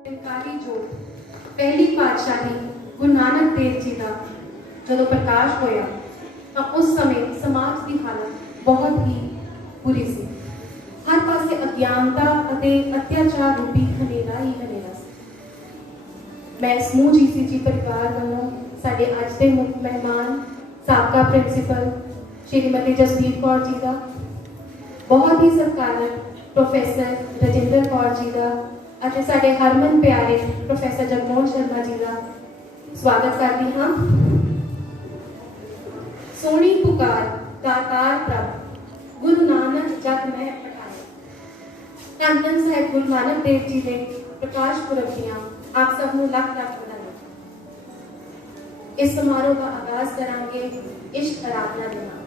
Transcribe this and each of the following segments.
काली जोत पहली पातशाही गुरु नानक देव जी का जो प्रकाश होया तो उस समय समाज की हालत बहुत ही बुरी सी। हर पासे अज्ञानता अते अत्याचार रूपी हनेरा ही हनेरा सी। मैं समूह जीसीजी परिवार वालों साडे अज दे मुख मेहमान साबका प्रिंसीपल श्रीमती जसवीर कौर जी का, बहुत ही सत्कारत प्रोफैसर रजिंदर कौर जी का ਅਤੇ ਸਾਡੇ ਹਰਮਨ ਪਿਆਰੇ प्रोफैसर जगमोहन शर्मा जी का स्वागत करती हाँ। सोनी पुकार दातार प्रभ गुरु नानक जग मैं पठाए। धन धन साहिब गुरु नानक देव जी ने प्रकाश पुरब दियां आप सबनों लख लख बधाई। इस समारोह का आगाज करांगे इश्क आराधना के नाल।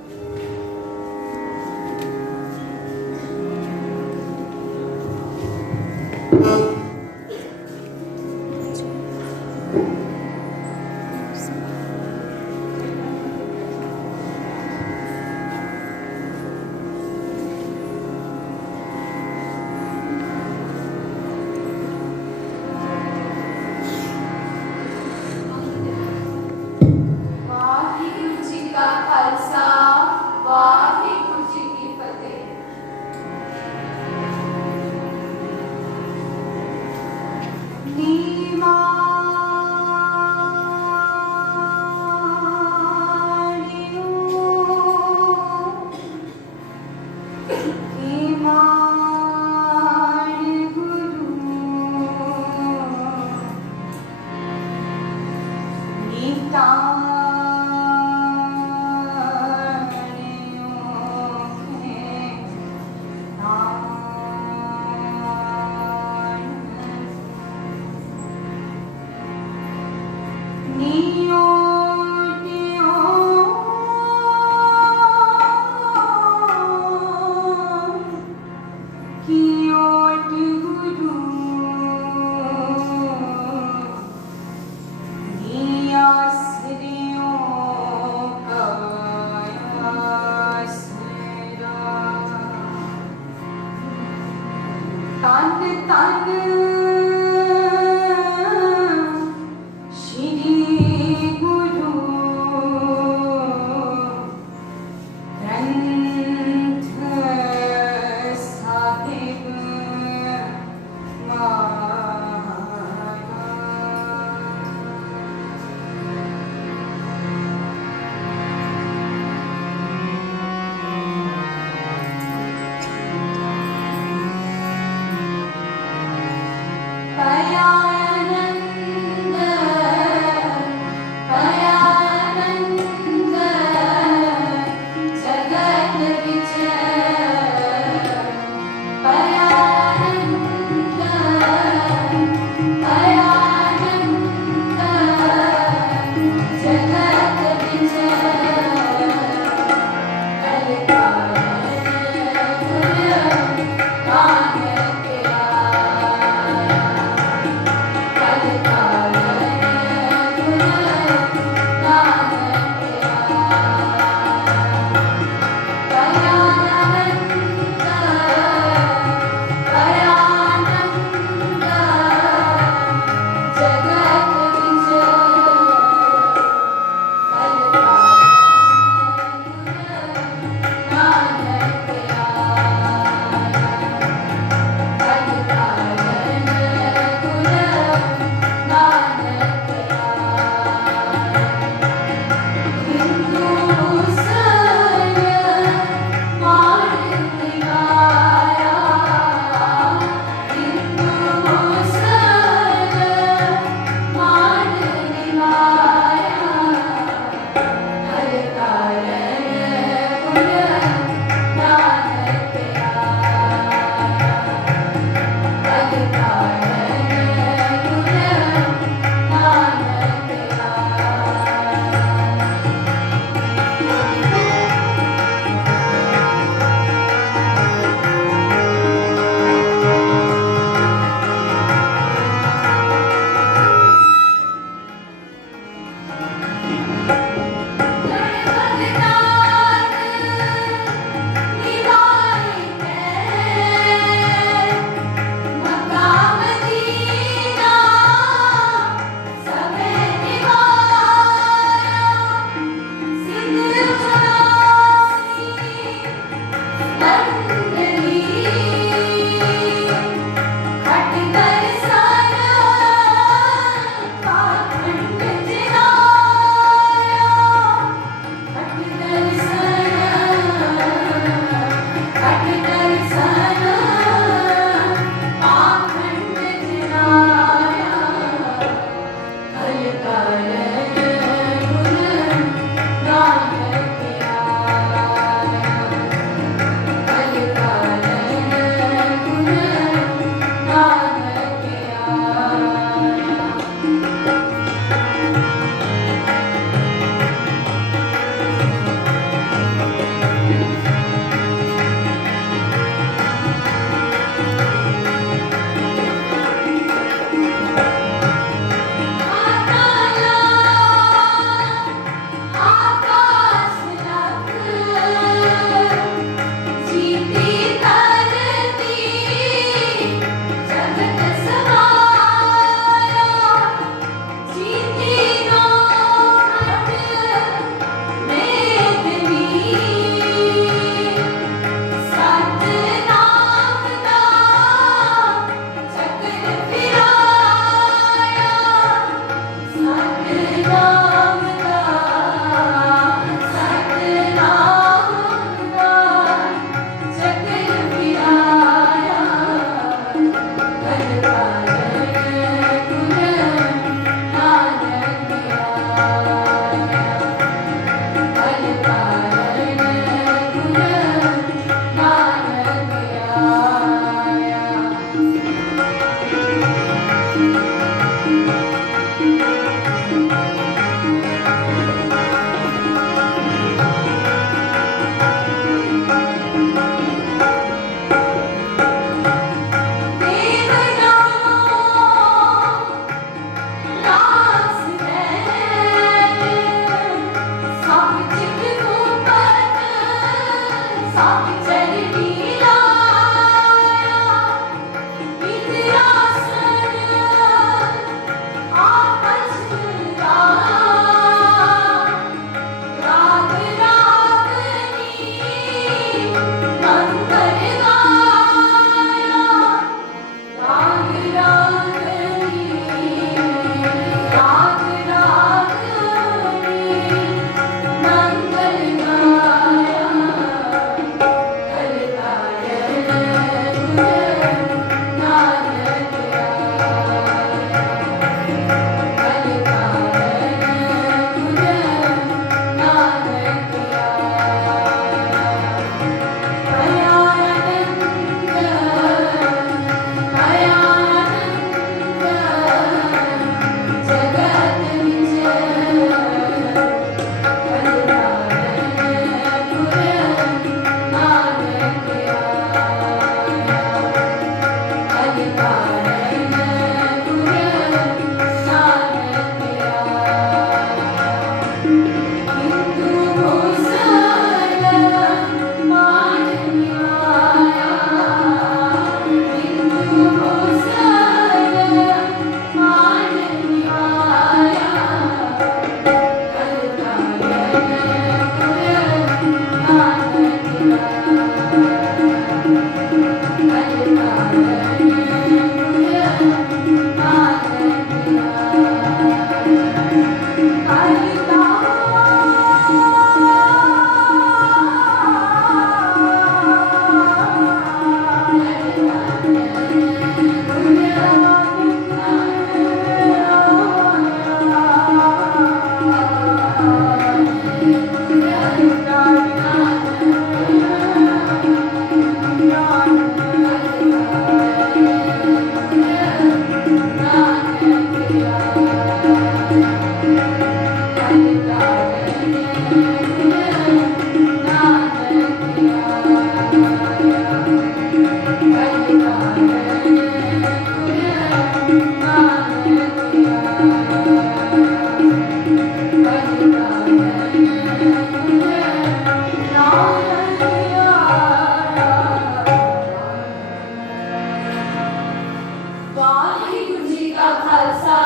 का खालसा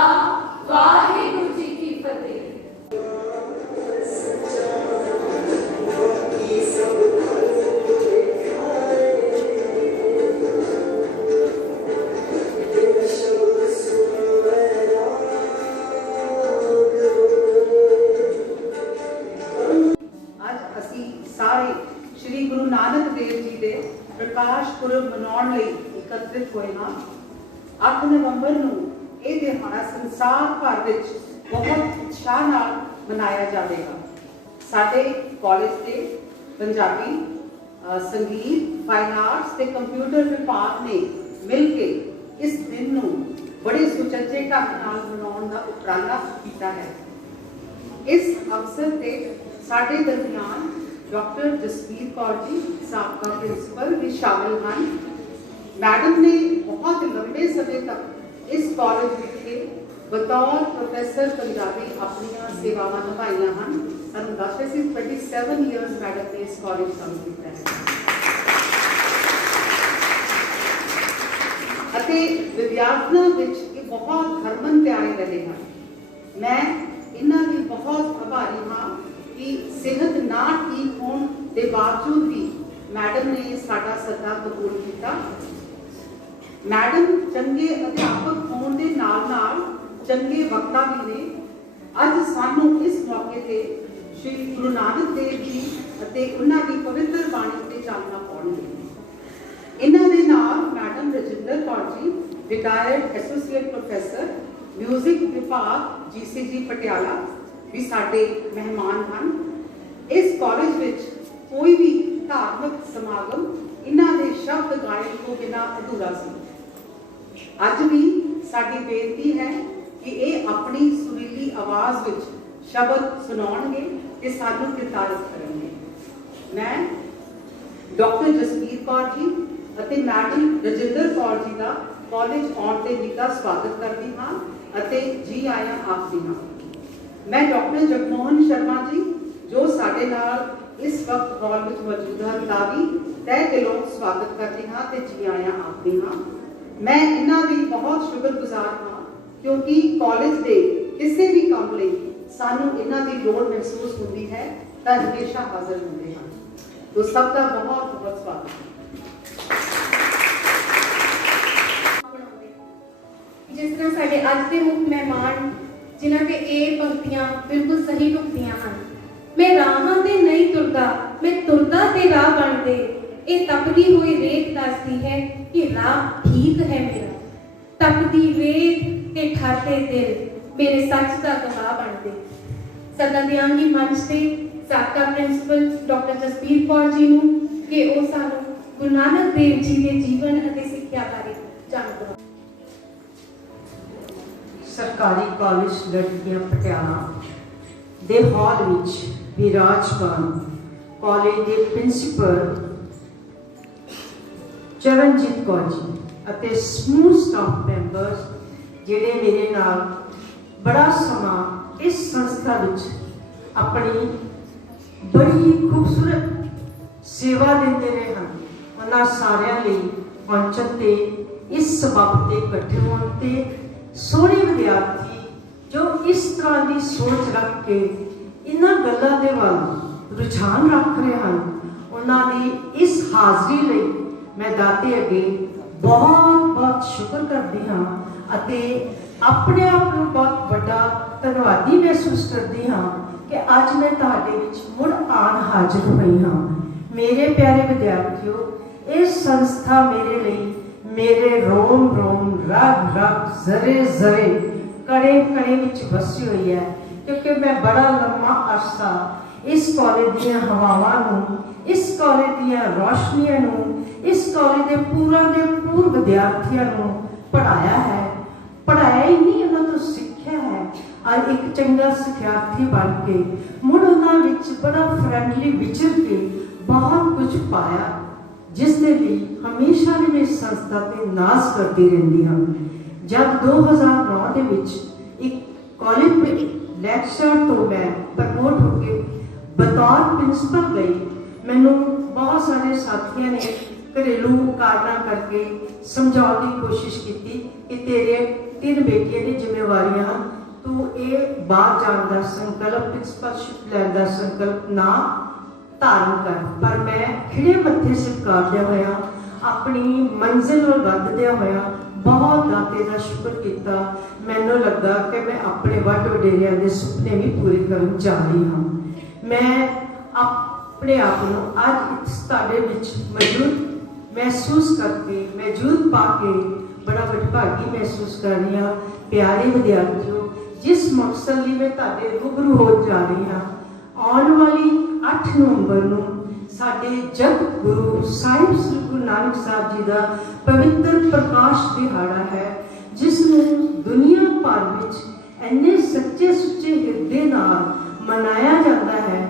वाहिगुरु जी की फतेह। ਸਾਰੇ श्री गुरु नानक देव जी के प्रकाश पुरब मनाने एकत्रित हुए हाँ। 8 नवंबर ਨੂੰ ਇਹ ਦਿਹਾੜਾ ਸੰਸਾਰ ਭਰ ਵਿੱਚ ਬਹੁਤ ਉਤਸ਼ਾਹ ਨਾਲ ਮਨਾਇਆ ਜਾਵੇਗਾ। ਸਾਡੇ ਕਾਲਜ ਦੇ ਪੰਜਾਬੀ ਸੰਗੀਤ ਫਾਈਨ ਆਰਟਸ ਤੇ ਕੰਪਿਊਟਰ ਵਿਭਾਗ ਨੇ ਮਿਲ ਕੇ ਇਸ ਦਿਨ ਨੂੰ ਬੜੇ ਸੁਚੱਜੇ ਢੰਗ ਨਾਲ ਮਨਾਉਣ ਦਾ ਉਪਰਾਲਾ ਕੀਤਾ ਹੈ। ਇਸ ਅਵਸਰ ਤੇ ਸਾਡੇ ਦਰਮਿਆਨ डॉक्टर जसबीर कौर जी साबका प्रिंसिपल भी शामिल हैं। मैडम ने बहुत लंबे समय तक इस कॉलेज विखे बतौर प्रोफेसर पंजाबी अपनी सेवावां निभाइयां हैं। सानूं दस रहे सी 27 ईयर्स मैडम ने इस कॉलेज काम किया है। विद्यार्थियों विच ये बहुत हरमन प्यारे रहे हैं। मैं इन्हां दी बहुत आभारी हाँ कि सेहत ना ठीक होने के बावजूद भी मैडम ने साडा सदा कबूल किया। मैडम चंगे अध्यापक होने के नाल चंगे वक्ता भी ने। अज सानू इस मौके ते श्री गुरु नानक देव जी अते उन्हां दी पवित्र बाणी ते चानना पाउणगे। इन्हां दे नाल madam Rajinder Kaur ji retired associate professor music विभाग GCG पटियाला भी साडे मेहमान हैं। इस कॉलेज विच कोई भी धार्मिक समागम इन्हां दे शब्द गायन तो बिना अधूरा सी। अज भी साडी बेनती है कि ये अपनी सुरीली आवाज़ विच शब्द सुनाउणगे ते सानूं किरदारत करनगे। मैं डॉक्टर जसबीर कौर जी अते मैडम रजिंदर कौर जी का कॉलेज आउण ते निੱਘਾ स्वागत करती हाँ अते जी आया आखदी हाँ। मैं डॉक्टर जगमोहन शर्मा जी जो साडे नाल इस वक्त हॉल में मौजूद हैं दा भी तह दिलों स्वागत करती हाँ ते जी आया आखदी हाँ। मैं इन्हां दी बहुत शुक्रगुजार हाँ क्योंकि कॉलेज के किसी भी काम लई सानू इन्हां दी लोड़ महसूस होती है तो हमेशा हाजिर होंदे हैं। तो सबका बहुत बहुत स्वागत। जिस तरह साडे अज दे मुख मेहमान जिन्हां ते ये पंक्तियां बिल्कुल सही ढुकदियां हैं। मैं राहां ते नहीं तुरदा, मैं तुरदा ते राह बनदे। ये तपदी हुई रेत दसदी है कि राह ठीक है मेरा। तपदी रेत ते ठरते दिल मेरे सच का गवाह बनदे। सदा दियांगी मंच से साबका प्रिंसिपल डॉक्टर जसबीर कौर जी नूं कि वो सानूं गुरु नानक देव जी के जीवन अते सिੱਖਿਆ बारे जानकारी। सरकारी कॉलेज लड़कियां पटियाला दे हॉल विच विराजमान कॉलेज के प्रिंसीपल चरणजीत कौर जी अते समूह स्टाफ मैंबर्स जिहड़े मेरे नाल बड़ा समा इस संस्था विच अपनी बड़ी खूबसूरत सेवा देते रहे हैं। उन्हां सारियां लई पहुंचण ते इस सबब ते इकट्ठे होण ते सोहने विद्यार्थी जो इस तरह की सोच रख के इन्हां गल्लां दे वल रुझान रख रहे हैं उन्हां दी इस हाज़री लई मैं दाते अगे बहुत बहुत शुक्र करती हाँ अते अपने आप को बहुत बड़ा धन्यवादी महसूस करती हाँ कि अज मैं तुहाडे विच मुड़ आन हाजिर हुई हाँ। मेरे प्यारे विद्यार्थियों इस संस्था मेरे लिए मेरे रोम रोम रग रग जरे जरे कड़े कड़े विच बसी हुई है क्योंकि मैं बड़ा लंबा अरसा इस कॉलेज दीयां हवावां नूं इस कॉलेज दीयां रोशनियां नूं इस कॉलेज के पूर्व विद्यार्थियों नूं पढ़ाया है। पढ़ाया ही नहीं उन्हां तों सिੱਖਿਆ है और एक चंगा सिखार्थी बन के मुड़ उन्हां विच बड़ा फ्रेंडली विचर के बहुत कुछ पाया जिसके लिए हमेशा मैं इस संस्था से नाज करती रहती हाँ। जब 2009 के विच एक कॉलेज में लैक्चर तो मैं प्रमोट होकर बतौर प्रिंसिपल गई मैनू बहुत सारे साथियों ने घरेलू कारणों करके समझाने की कोशिश की कि तेरे 3 बेटियां ने जिम्मेवारियां, तू ये बाहर जाने का संकल्प, प्रिंसिपलशिप लैन का संकल्प ना धारण कर। पर मैं खिड़े मत्थे स्वीकारदे होया अपनी मंजिल वल वधदे होया बहुत दाते का शुक्र किया। मैनू लगा कि मैं अपने वड वडेरिया के सुपने भी पूरे करन जा रही हाँ। मैं अपने आप को अज तुहाडे विच मौजूद महसूस करके, मौजूद पाके बड़ा वडभागी महसूस कर रही हाँ। प्यारे विद्यार्थियों, जिस मकसद लिए मैं तुहाडे रूबरू हो जा रही हाँ, आने वाली 8 नवंबर नूं साडे जगत गुरु साहिब श्री गुरु नानक साहब जी का पवित्र प्रकाश दिहाड़ा है, जिसनूं दुनिया भर विच इन्ने सच्चे सुच्चे हिरदे नाल मनाया जाता है।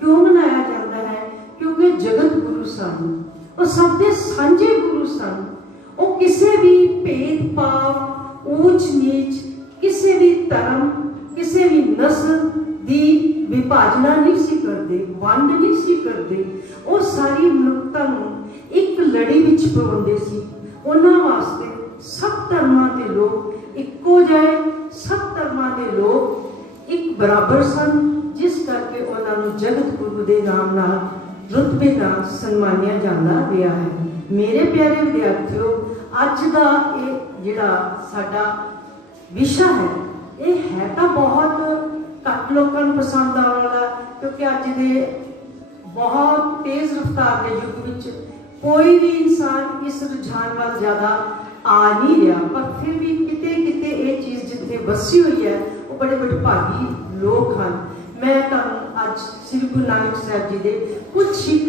क्यों मनाया जाता है? क्योंकि जगत गुरु सन, वो सब दे सांझे गुरु सन। वो किसी भी भेदभाव, ऊंच नीच, किसी भी धर्म, किसी भी नस्ल दी विभाजना नहीं सी करते, वंड नहीं सी करते। वो सारी मनुखता नूं एक लड़ी विच पाउंदे सी। उन्हां वास्ते सब धर्मां दे लोग इक्को जाए, सब धर्मां दे लोग एक बराबर सन, जिस करके उन्हां नूं जगत गुरु दे नाम नाल रुतबे नाल सन्मानिया जांदा रहा है। मेरे प्यारे विद्यार्थियों, अज दा ये जिहड़ा साडा विशा है, ये है तो बहुत घट लोगों को पसंद आने वाला, क्योंकि अज के बहुत तेज रफ्तार के युग विच कोई भी इंसान इस रुझान वाल ज़्यादा आ नहीं रहा। पर फिर भी किते किते ये चीज़ जिथे बसी हुई है, वो बड़े बड़े भागी लोग हैं। मैं तुहानूं अज श्री गुरु नानक साहब जी के कुछ एक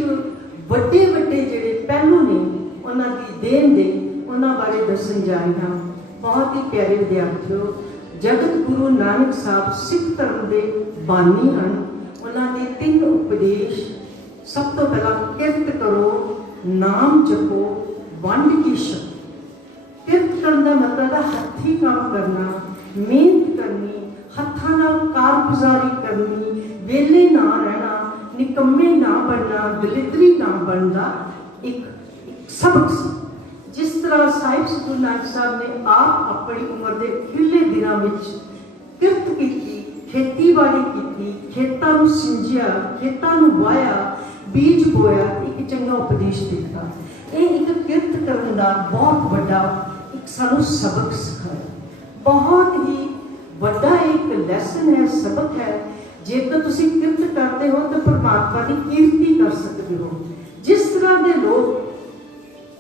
वड्डे वड्डे जिहड़े पहलू ने उन्हां दी देन दे उन्हां बारे दस्सण जा रही हाँ। बहुत ही प्यारे विद्यार्थियों, जगत गुरु नानक साहब सिख धर्म के बानी हैं। उन्होंने 3 उपदेश, सब तो पहला किरत करो, नाम जपो, वंड की शक्ति। किरत करने का मतलब है हथी काम करना, मेहनत करनी, हत्थां नाल कारगुजारी करनी, वेले ना रहना, निकम्मे ना बनना, दलिद्री ना बनना, एक सबक सी। जिस तरह साहिब श्री गुरु नानक साहब ने आप अपनी उम्र के खिले दिनों में किरत की, खेतीबाड़ी की, खेतों को सिंजिया, खेतों को वाया, बीज बोया, एक चंगा उपदेश दिता। ये एक किरत करने का बहुत बड़ा एक सानू सबक सिखाया, बहुत ही बड़ा एक लैसन है, सबक है। जेकर तुसीं किरत करते हो तो परमात्मा की कीर्ति कर सकते हो। जिस तरह के लोग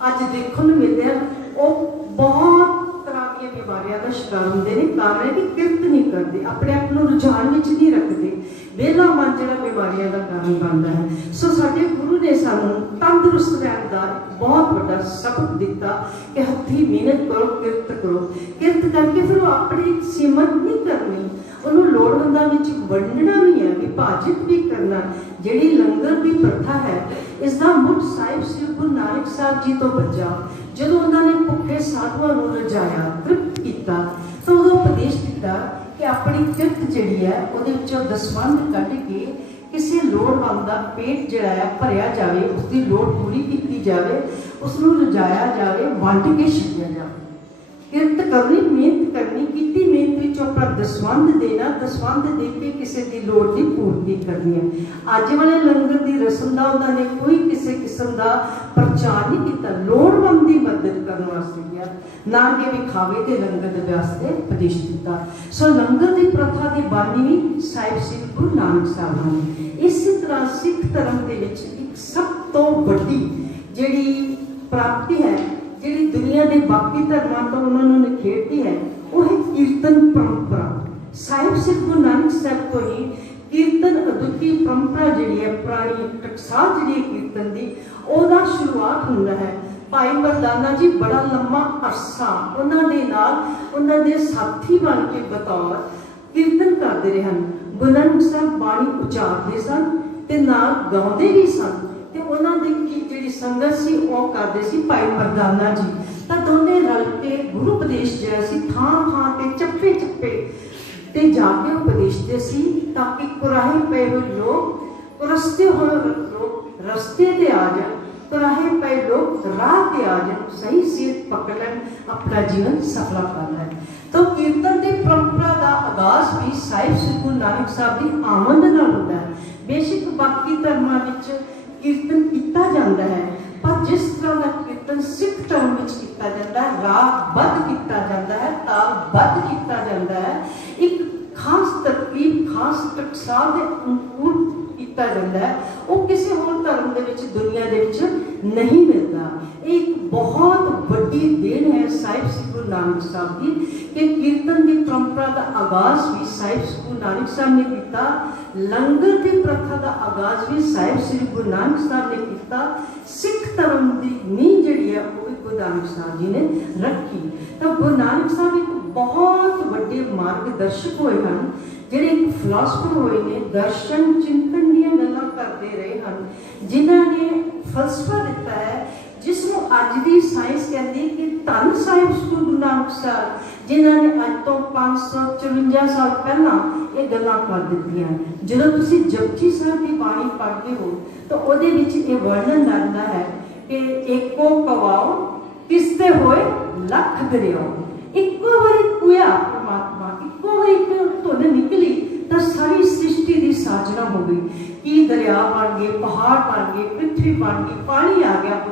अज देखने मिलते हैं, वो बहुत तरह की बीमारियों का शिकार होंगे ने। कारण है कि किरत नहीं करते, अपने आप को रुझान में नहीं रखते। वेला मन जो बीमारियों का कारण बनता है। सो साडे गुरु ने सानू तंदुरुस्त रहने का बहुत बड़ा सबक दिता कि हथी मेहनत करो, किरत करो। किरत करके फिर अपनी सीमत नहीं करनी, उन्होंने लोड़वंदां विच वंडना भी है, विभाजित भी करना। जिहड़ी लंगर की प्रथा है, इसका मुठ साहिब श्री गुरु नानक साहब जी तो बचा। जो उन्होंने भुखे साधुओं को रजाया, तृप्त किया, तो उदों उपदेश दिता कि अपनी किरत जिहड़ी है उहदे विचों दसवंध कढ के किसी लोड़वंद दा पेट जिहड़ा है भरिया जाए, उसकी लोड़ पूरी की जाए, उसनूं रजाया जाए, वंड के छकिया जाए। किरत करनी, मेहनत करनी, की मेहनत विचों अपना दसवंध देना, दसवंध दे के किसी की लोड़ की पूर्ति करनी है। अज वाले लंगर की रस्म का उन्होंने कोई किसी किस्म का प्रचार नहीं किया, लोड़वंद की मदद करने वास्ते किया, ना कि विखावे के लंगर के वास्ते उपदेश दिता। सो लंगर की प्रथा की बानी भी साहिब श्री गुरु नानक साहब ने। इसी तरह सिख धर्म के विच एक सब तो बड़ी जिहड़ी प्राप्ति है, जिहड़ी दुनिया के बाकी धर्मां तो उन्होंने निखेड़ती है, वो है कीर्तन परंपरा। साहिब श्री गुरु नानक साहब तो ही कीर्तन अदुੱਤੀ परंपरा जिहड़ी है, पुरानी टकसाल जिहड़ी है कीर्तन की, ਉਹਦਾ शुरुआत होंदा है। भाई मरदाना जी बड़ा लंबा अरसा उन्होंने उन्होंने साथी बन के बतौर कीर्तन करते रहे हैं। गुरु नानक साहब बाणी उचारते सन ते नाल गाउंदे भी सन, ते उन्होंने की जिहड़ी संगत सी वो करते सी भाई मरदाना जी। तो दोने रल के गुरु उपदेश जिहड़ा सी थां थां ते चप्पे चप्पे ते जाके उपदेशते सी, ताकि कुराहे पे हुए लोग, रस्ते हुए लोग रस्ते ते आ जाए, तराहे पे लोग राह पे आ जाए, सही सेहत पकड़ लें, अपना जीवन सफला कर लें। तो कीर्तन की परंपरा का आगाज भी साहिब श्री गुरु नानक साहब की आमद नाल होता है। बेशक बाकी धर्मां विच कीर्तन किया जाता है, पर जिस तरह का कीर्तन सिख धर्म में किया जाता है, रागबद्ध किया जाता है, तालबद्ध किया जाता है, एक खास तरकीब खास टकसाल के अनुकूल किया जाता है, वो किसी होर धर्म के विच दुनिया के विच नहीं मिलता। एक बहुत बड़ी देन है साहिब श्री गुरु नानक साहब की कि कीर्तन की परंपरा का आगाज भी साहिब श्री गुरु नानक साहब ने किया, लंगर की प्रथा का आगाज भी साहिब श्री गुरु नानक साहब ने किया, सिख धर्म की नींह जिहड़ी है वो भी गुरु नानक साहब जी ने रखी। तो गुरु नानक साहब एक बहुत बड़े मार्गदर्शक होए हैं, ਜਿਹੜੇ एक फिलासफर होए ने, दर्शन चिंतन ਦੀਆਂ ਗੱਲਾਂ ਕਰਦੇ ਰਹੇ ਹਨ, ਜਿਨ੍ਹਾਂ ਨੇ ਫਲਸਫਾ ਦਿੱਤਾ ਹੈ जिसनों अज की साइंस कहती है कि धन साहिब श्री गुरु नानक साहब जिन्होंने अज तो 554 साल पहला ये गल्लां कर दित्तियां। जदों तुसीं जपजी साहिब की बाणी पढ़ते हो तो उहदे विच ये वर्णन लगता है कि एको कवाओ तिसते होए लख दरियाओ, इक्को बारी कुया परमात्मा, इक्को बारी धुन निकली तो सारी सृष्टि की साजना हो गई कि दरिया बन गए, पहाड़ बन गए, पृथ्वी बन गई, पानी आ गया।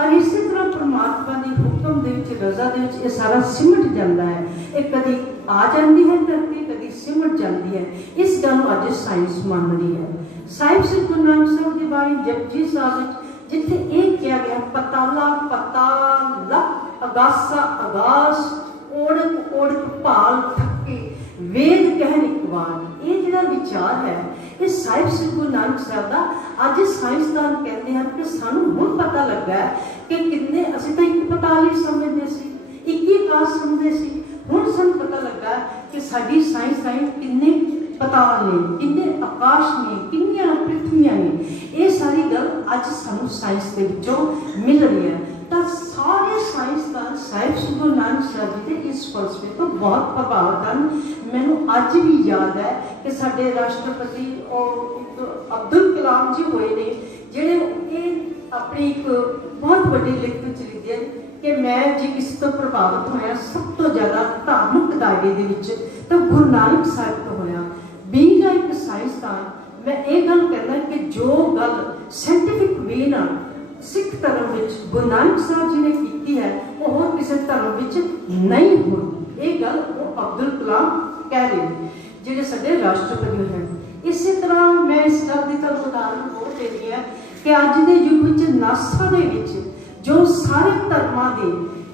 और इसी तरह परमात्मा के हुक्म दे विच रजा दे विच ये सारा सिमट जाता है। ये कभी आ जाती है धरती, कभी सिमट जाती है। इस गल अज साइंस मान रही है। साहिब श्री गुरु नानक साहब की बाणी जपजी साहिब जिथे एक कहा गया पताला पताल अगासा अगास ओढ़क ओढ़क भाल थके वेद कहन एक बार, ये जिहड़ा विचार है ये साहिब श्री गुरु नानक साहब का अज साइंसदान कहते हैं कि सानू हुण पता लगा है कि कितने असीं तां एक पताल ही समझदे सी, एक ही आकाश समझदे सी, हुण सानू पता लगा कि साडी साइंस किन्ने पताल ने, किन्ने आकाश ने, किन्नियां पृथ्वियां ने। ये सारी गल अज सानू साइंस दे विचों मिल रही है। तो सारे साइंसदान साहिब श्री गुरु नानक साहब जी के इस फलसफे तो बहुत प्रभावित हैं। मैनू अज भी याद है कि साडे राष्ट्रपति अब्दुल कलाम जी होए ने, जिहड़े अपनी एक बहुत बड़ी लिख लिखते हैं कि मैं जे किसी तो प्रभावित होया सब तो ज़्यादा धार्मिक दायरे दे विच तो गुरु नानक साहब तो होया। बीइंग एक साइंसदान मैं ये गल कहना कि जो गल साइंटिफिक वे नाल सिख धर्म विच गुरु नानक साहब जी ने की है वो होर किसी धर्म विच नहीं होती। ये गल वो अब्दुल कलाम कह रहे हैं जिहड़े साडे राष्ट्रपति हैं। इसी तरह मैं इस गल की तुहानूं उदाहरण होर दे रही है कि अज के युग विच नासा दे विच जो सारे धर्मां दे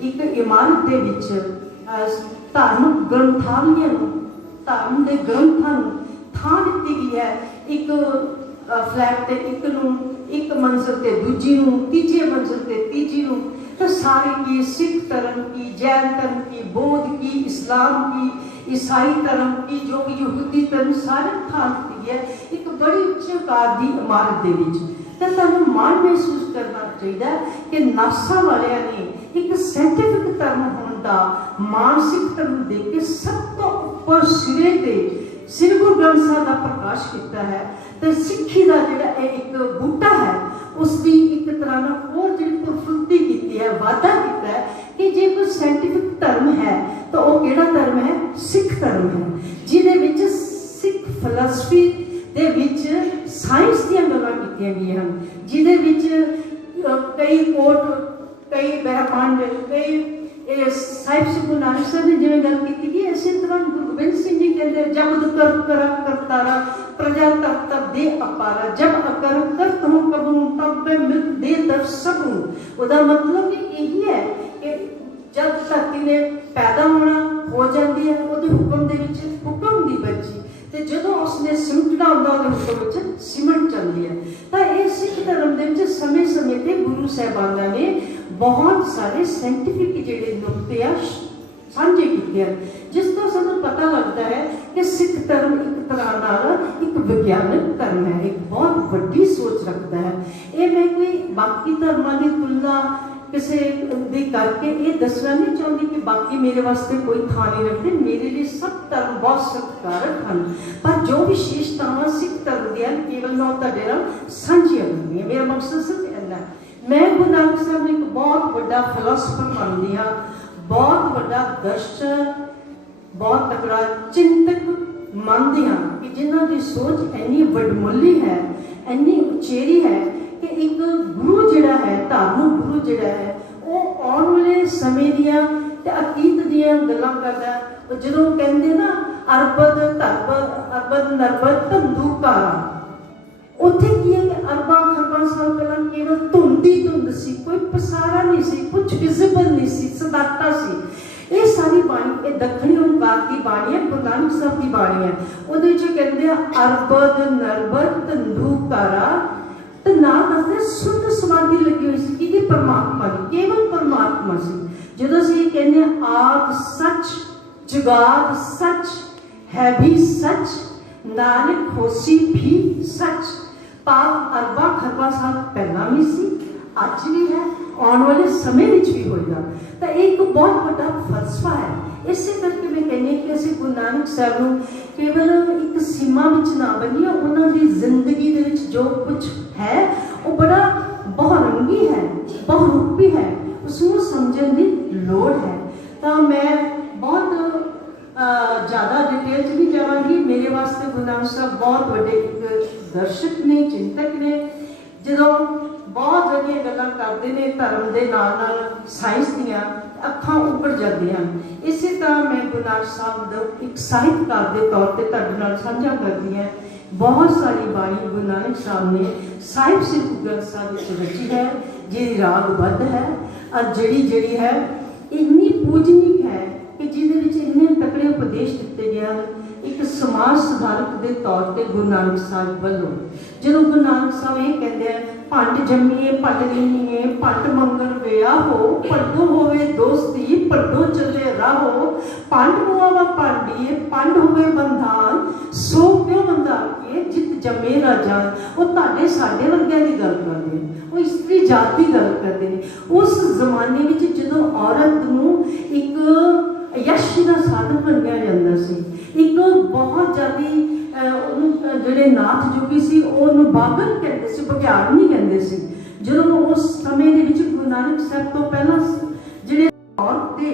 एक इमारत दे विच धार्मिक ग्रंथावलियां धर्म के ग्रंथां थां दित्ती गई है। एक फ्लैट ते एक मंजिल ते दूजी नूं, तीजे मंजिल ते तीजी नूं, तो सारे की सिख धर्म की, जैन धर्म की, बौद्ध की, इस्लाम की, ईसाई धर्म की, जो कि यहूदी धर्म सारे थां दित्ती है एक बड़ी उच्च आकार की इमारत दे विच। तो तुहानूं माण महसूस करना चाहिए कि नासा वालियां ने एक साइंटिफिक धर्म होने का मानसिक धर्म दे के सब तो उपर सिरे ते श्री गुरु ग्रंथ साहिब का प्रकाश किया है। तो सिक्खी का जिहड़ा एक बूटा है उसकी एक तरह होर जिहड़ी प्रफुल्लति की है, वाधा किया है कि जे कोई साइंटिफिक धर्म है तो वह किहड़ा धर्म है? सिख धर्म है, जिहदे विच सिख फिलासफी दे विच साइंस दी गल्लां कीतियां गईयां हन, जिहदे विच कई कोट कई ब्रह्मांड कई साहिब श्री गुरु नानक साहब ने जिवें गल की गई इसी तरह गुरु गोबिंद सिंह जी कहते जब कर कर करतारा प्रजा तब तब दे अपारा जब अकर करत हूँ कबू तब मैं मिल दे दर सकूँ। उसका मतलब यही है कि जब धरती ने पैदा होना हो जाती है वो हुक्म दे विच हुक्म की बची तो जो उसने सिमटना होंदा उहदे हुक्म विच सिमट जाती है। तो ये सिख धर्म दे विच समय समय पर गुरु साहिबाना ने बहुत सारे साइंटिफिक जिहड़े नुक्ते आ साझे किए हैं, जिस तो सानूं पता लगता है कि सिख धर्म एक तरह नाल एक विज्ञानक धर्म है, एक बहुत वड्डी सोच रखता है। ये मैं कोई बाकी धर्मां की तुलना किसी दी करके ये दसना नहीं चाहती कि बाकी मेरे वास्ते कोई थां नहीं रखते, मेरे लिए सब धर्म बहुत सत्कारक हैं, पर जो विशेषतावां सिख धर्म दी केवल मैं तुहाडे नाल सांझियां करनी है। मेरा मकसद सिर्फ इन्ना है, मैं गुरु नानक साहब ਨੂੰ ਇੱਕ ਬਹੁਤ ਵੱਡਾ ਫਿਲਾਸਫਰ ਮੰਨਦੀ ਹਾਂ, ਬਹੁਤ ਵੱਡਾ ਦਰਸ਼ਕ, ਬਹੁਤ ਤਕੜਾ ਚਿੰਤਕ ਮੰਨਦੀ ਹਾਂ ਕਿ ਜਿਨ੍ਹਾਂ ਦੀ ਸੋਚ ਇੰਨੀ ਵੱਡਮੁੱਲੀ ਹੈ, ਇੰਨੀ ਉਚੇਰੀ ਹੈ ਕਿ ਇੱਕ ਗੁਰੂ ਜਿਹੜਾ ਹੈ, ਧਾਰਮਿਕ ਗੁਰੂ ਜਿਹੜਾ ਹੈ, ਉਹ ਆਉਣ ਵਾਲੇ ਸਮੇਂ ਦੀਆਂ ਤੇ ਅਤੀਤ ਦੀਆਂ ਗੱਲਾਂ ਕਰਦਾ। ਉਹ ਜਦੋਂ ਕਹਿੰਦੇ ਨਾ ਅਰਬਦ ਅਰਬਦ ਨਰਬਦ ਧੰਦੂਕਾਰਾ, ਉੱਥੇ ਕੀ ਹੈ ਕਿ ਅਰਬਾਂ ਖਰਬਾਂ ਸਾਲ ਪਹਿਲਾਂ ਕੇਵਲ ਧੁੰਦ ਹੀ ਧੁੰਦ ਸੀ, ਕੋਈ ਪਸਾਰਾ ਨਹੀਂ ਸੀ, ਕੁਝ ਵਿਜ਼ੀਬਲ ਨਹੀਂ ਸੀ, ਸਦਾਤਾ ਸੀ। ਇਹ ਸਾਰੀ ਬਾਣੀ, ਇਹ ਦੱਖਣੀ ਓਂਕਾਰ ਦੀ ਬਾਣੀ ਹੈ, ਗੁਰੂ ਨਾਨਕ ਸਾਹਿਬ ਦੀ ਬਾਣੀ ਹੈ। ਉਹਦੇ ਵਿੱਚ ਕਹਿੰਦੇ ਆ ਅਰਬਦ ਨਰਬਦ ਧੰਦੂਕਾਰਾ, ਤੇ ਨਾਲ ਦੱਸਦੇ ਸੁੱਧ ਸਮਾਧੀ ਲੱਗੀ ਹੋਈ ਸੀ ਕਿਹਦੀ? ਪਰਮਾਤਮਾ ਦੀ, ਕੇਵਲ ਪਰਮਾਤਮਾ ਸੀ। ਜਦੋਂ ਅਸੀਂ ਇਹ ਕਹਿੰਦੇ ਆਦ ਸੱਚ ਜੁਗਾਦ ਸੱਚ ਹੈ ਵੀ ਸੱਚ, ਨਾਨਕ ਹੋਸੀ ਵੀ ਸੱਚ। ਭਾਵ ਅਰਬਾਂ ਖਰਬਾਂ ਸਾਲ ਪਹਿਲਾਂ ਵੀ ਸੀ, ਅੱਜ ਵੀ ਹੈ, ਆਉਣ ਵਾਲੇ ਸਮੇਂ ਵਿੱਚ ਵੀ ਹੋਏਗਾ। ਤਾਂ ਇਹ ਇੱਕ ਬਹੁਤ ਵੱਡਾ ਫਲਸਫਾ ਹੈ। ਇਸੇ ਕਰਕੇ ਮੈਂ ਕਹਿੰਦੀ ਕਿ ਅਸੀਂ ਗੁਰੂ ਨਾਨਕ ਸਾਹਿਬ ਨੂੰ ਕੇਵਲ ਇੱਕ ਸੀਮਾ ਵਿੱਚ ਨਾ ਬੰਨੀਏ, ਉਹਨਾਂ ਦੀ ਜ਼ਿੰਦਗੀ ਦੇ ਵਿੱਚ ਜੋ ਕੁਝ ਹੈ ਉਹ ਬੜਾ ਬਹੁਰੰਗੀ ਹੈ, ਬਹੁਰੂਪੀ ਹੈ, ਉਸ ਨੂੰ ਸਮਝਣ ਦੀ ਲੋੜ ਹੈ। ਤਾਂ ਮੈਂ ਬਹੁਤ ਜ਼ਿਆਦਾ ਡਿਟੇਲ 'ਚ ਨਹੀਂ ਜਾਵਾਂਗੀ। ਮੇਰੇ ਵਾਸਤੇ ਗੁਰੂ ਨਾਨਕ ਸਾਹਿਬ ਬਹੁਤ ਵੱਡੇ ਇੱਕ ਦਰਸ਼ਕ ਨੇ, ਚਿੰਤਕ ਨੇ। ਜਦੋਂ ਬਹੁਤ ਵਧੀਆ ਗੱਲਾਂ ਕਰਦੇ ਨੇ ਧਰਮ ਦੇ ਨਾਲ ਨਾਲ ਸਾਇੰਸ ਦੀਆਂ, ਅੱਖਾਂ ਉੱਪਰ ਜਾਂਦੀਆਂ ਹਨ। ਇਸੇ ਤਰ੍ਹਾਂ ਮੈਂ ਗੁਰੂ ਨਾਨਕ ਸਾਹਿਬ ਦਾ ਇੱਕ ਸਾਹਿਤਕਾਰ ਦੇ ਤੌਰ ਤੇ ਤੁਹਾਡੇ ਨਾਲ ਸਾਂਝਾ ਕਰਦੀ ਹਾਂ। ਬਹੁਤ ਸਾਰੀ ਬਾਣੀ ਗੁਰੂ ਨਾਨਕ ਸਾਹਿਬ ਨੇ ਸਾਹਿਬ ਸ੍ਰੀ ਗੁਰੂ ਗ੍ਰੰਥ ਸਾਹਿਬ ਵਿੱਚ ਰਚੀ ਹੈ, ਜਿਹਦੀ ਰਾਗਬੱਧ ਹੈ, ਔਰ ਜਿਹੜੀ ਹੈ ਇੰਨੀ ਪੂਜਨੀਕ ਹੈ ਕਿ ਜਿਹਦੇ ਵਿੱਚ ਇੰਨੇ ਤਕੜੇ ਉਪਦੇਸ਼ ਦਿੱਤੇ ਗਏ ਹਨ ਇੱਕ ਸਮਾਜ ਸੁਧਾਰਕ ਦੇ ਤੌਰ ਤੇ ਗੁਰੂ ਨਾਨਕ ਸਾਹਿਬ ਵੱਲੋਂ। ਜਦੋਂ ਗੁਰੂ ਨਾਨਕ ਸਾਹਿਬ ਇਹ ਕਹਿੰਦੇ ਆ, ਭੰਡ ਜੰਮੀਏ ਭੰਡ ਲੀਨੀਏ, ਭੰਡ ਮੰਗਣ ਵਿਆਹੋ, ਭੰਡੋ ਹੋਵੇ ਦੋਸਤੀ, ਭੰਡੋ ਚੱਲੇ ਰਾਹੋ, ਭੰਡ ਮੁਆਵਾ ਭਾਂਡੀਏ, ਭੰਡ ਹੋਵੇ ਬੰਧਾਨ, ਸੋ ਕਿਉਂ ਬੰਧਾਈਏ ਜਿਤ ਜੰਮੇ ਰਾਜਾ। ਉਹ ਤੁਹਾਡੇ ਸਾਡੇ ਵਰਗਿਆਂ ਦੀ ਗੱਲ ਕਰਦੇ ਨੇ, ਉਹ ਇਸਤਰੀ ਜਾਤ ਦੀ ਗੱਲ ਕਰਦੇ ਨੇ। ਉਸ ਜ਼ਮਾਨੇ ਵਿੱਚ ਜਦੋਂ ਔਰਤ ਨੂੰ ਇੱਕ ਯਸ਼ ਦਾ ਸਾਧਨ ਮੰਨਿਆ ਜਾਂਦਾ ਸੀ, ਇੱਕ ਬਹੁਤ ਜ਼ਿਆਦਾ ਉਹਨੂੰ ਜਿਹੜੇ ਨਾਥ ਜੋਗੀ ਸੀ ਉਹਨੂੰ ਬਾਬਰ ਕਹਿੰਦੇ ਸੀ, ਬਘਿਆੜ ਨਹੀਂ ਕਹਿੰਦੇ ਸੀ। ਜਦੋਂ ਉਸ ਸਮੇਂ ਦੇ ਵਿੱਚ ਗੁਰੂ ਨਾਨਕ ਸਾਹਿਬ ਤੋਂ ਪਹਿਲਾਂ ਜਿਹੜੇ ਔਰਤ ਤੇ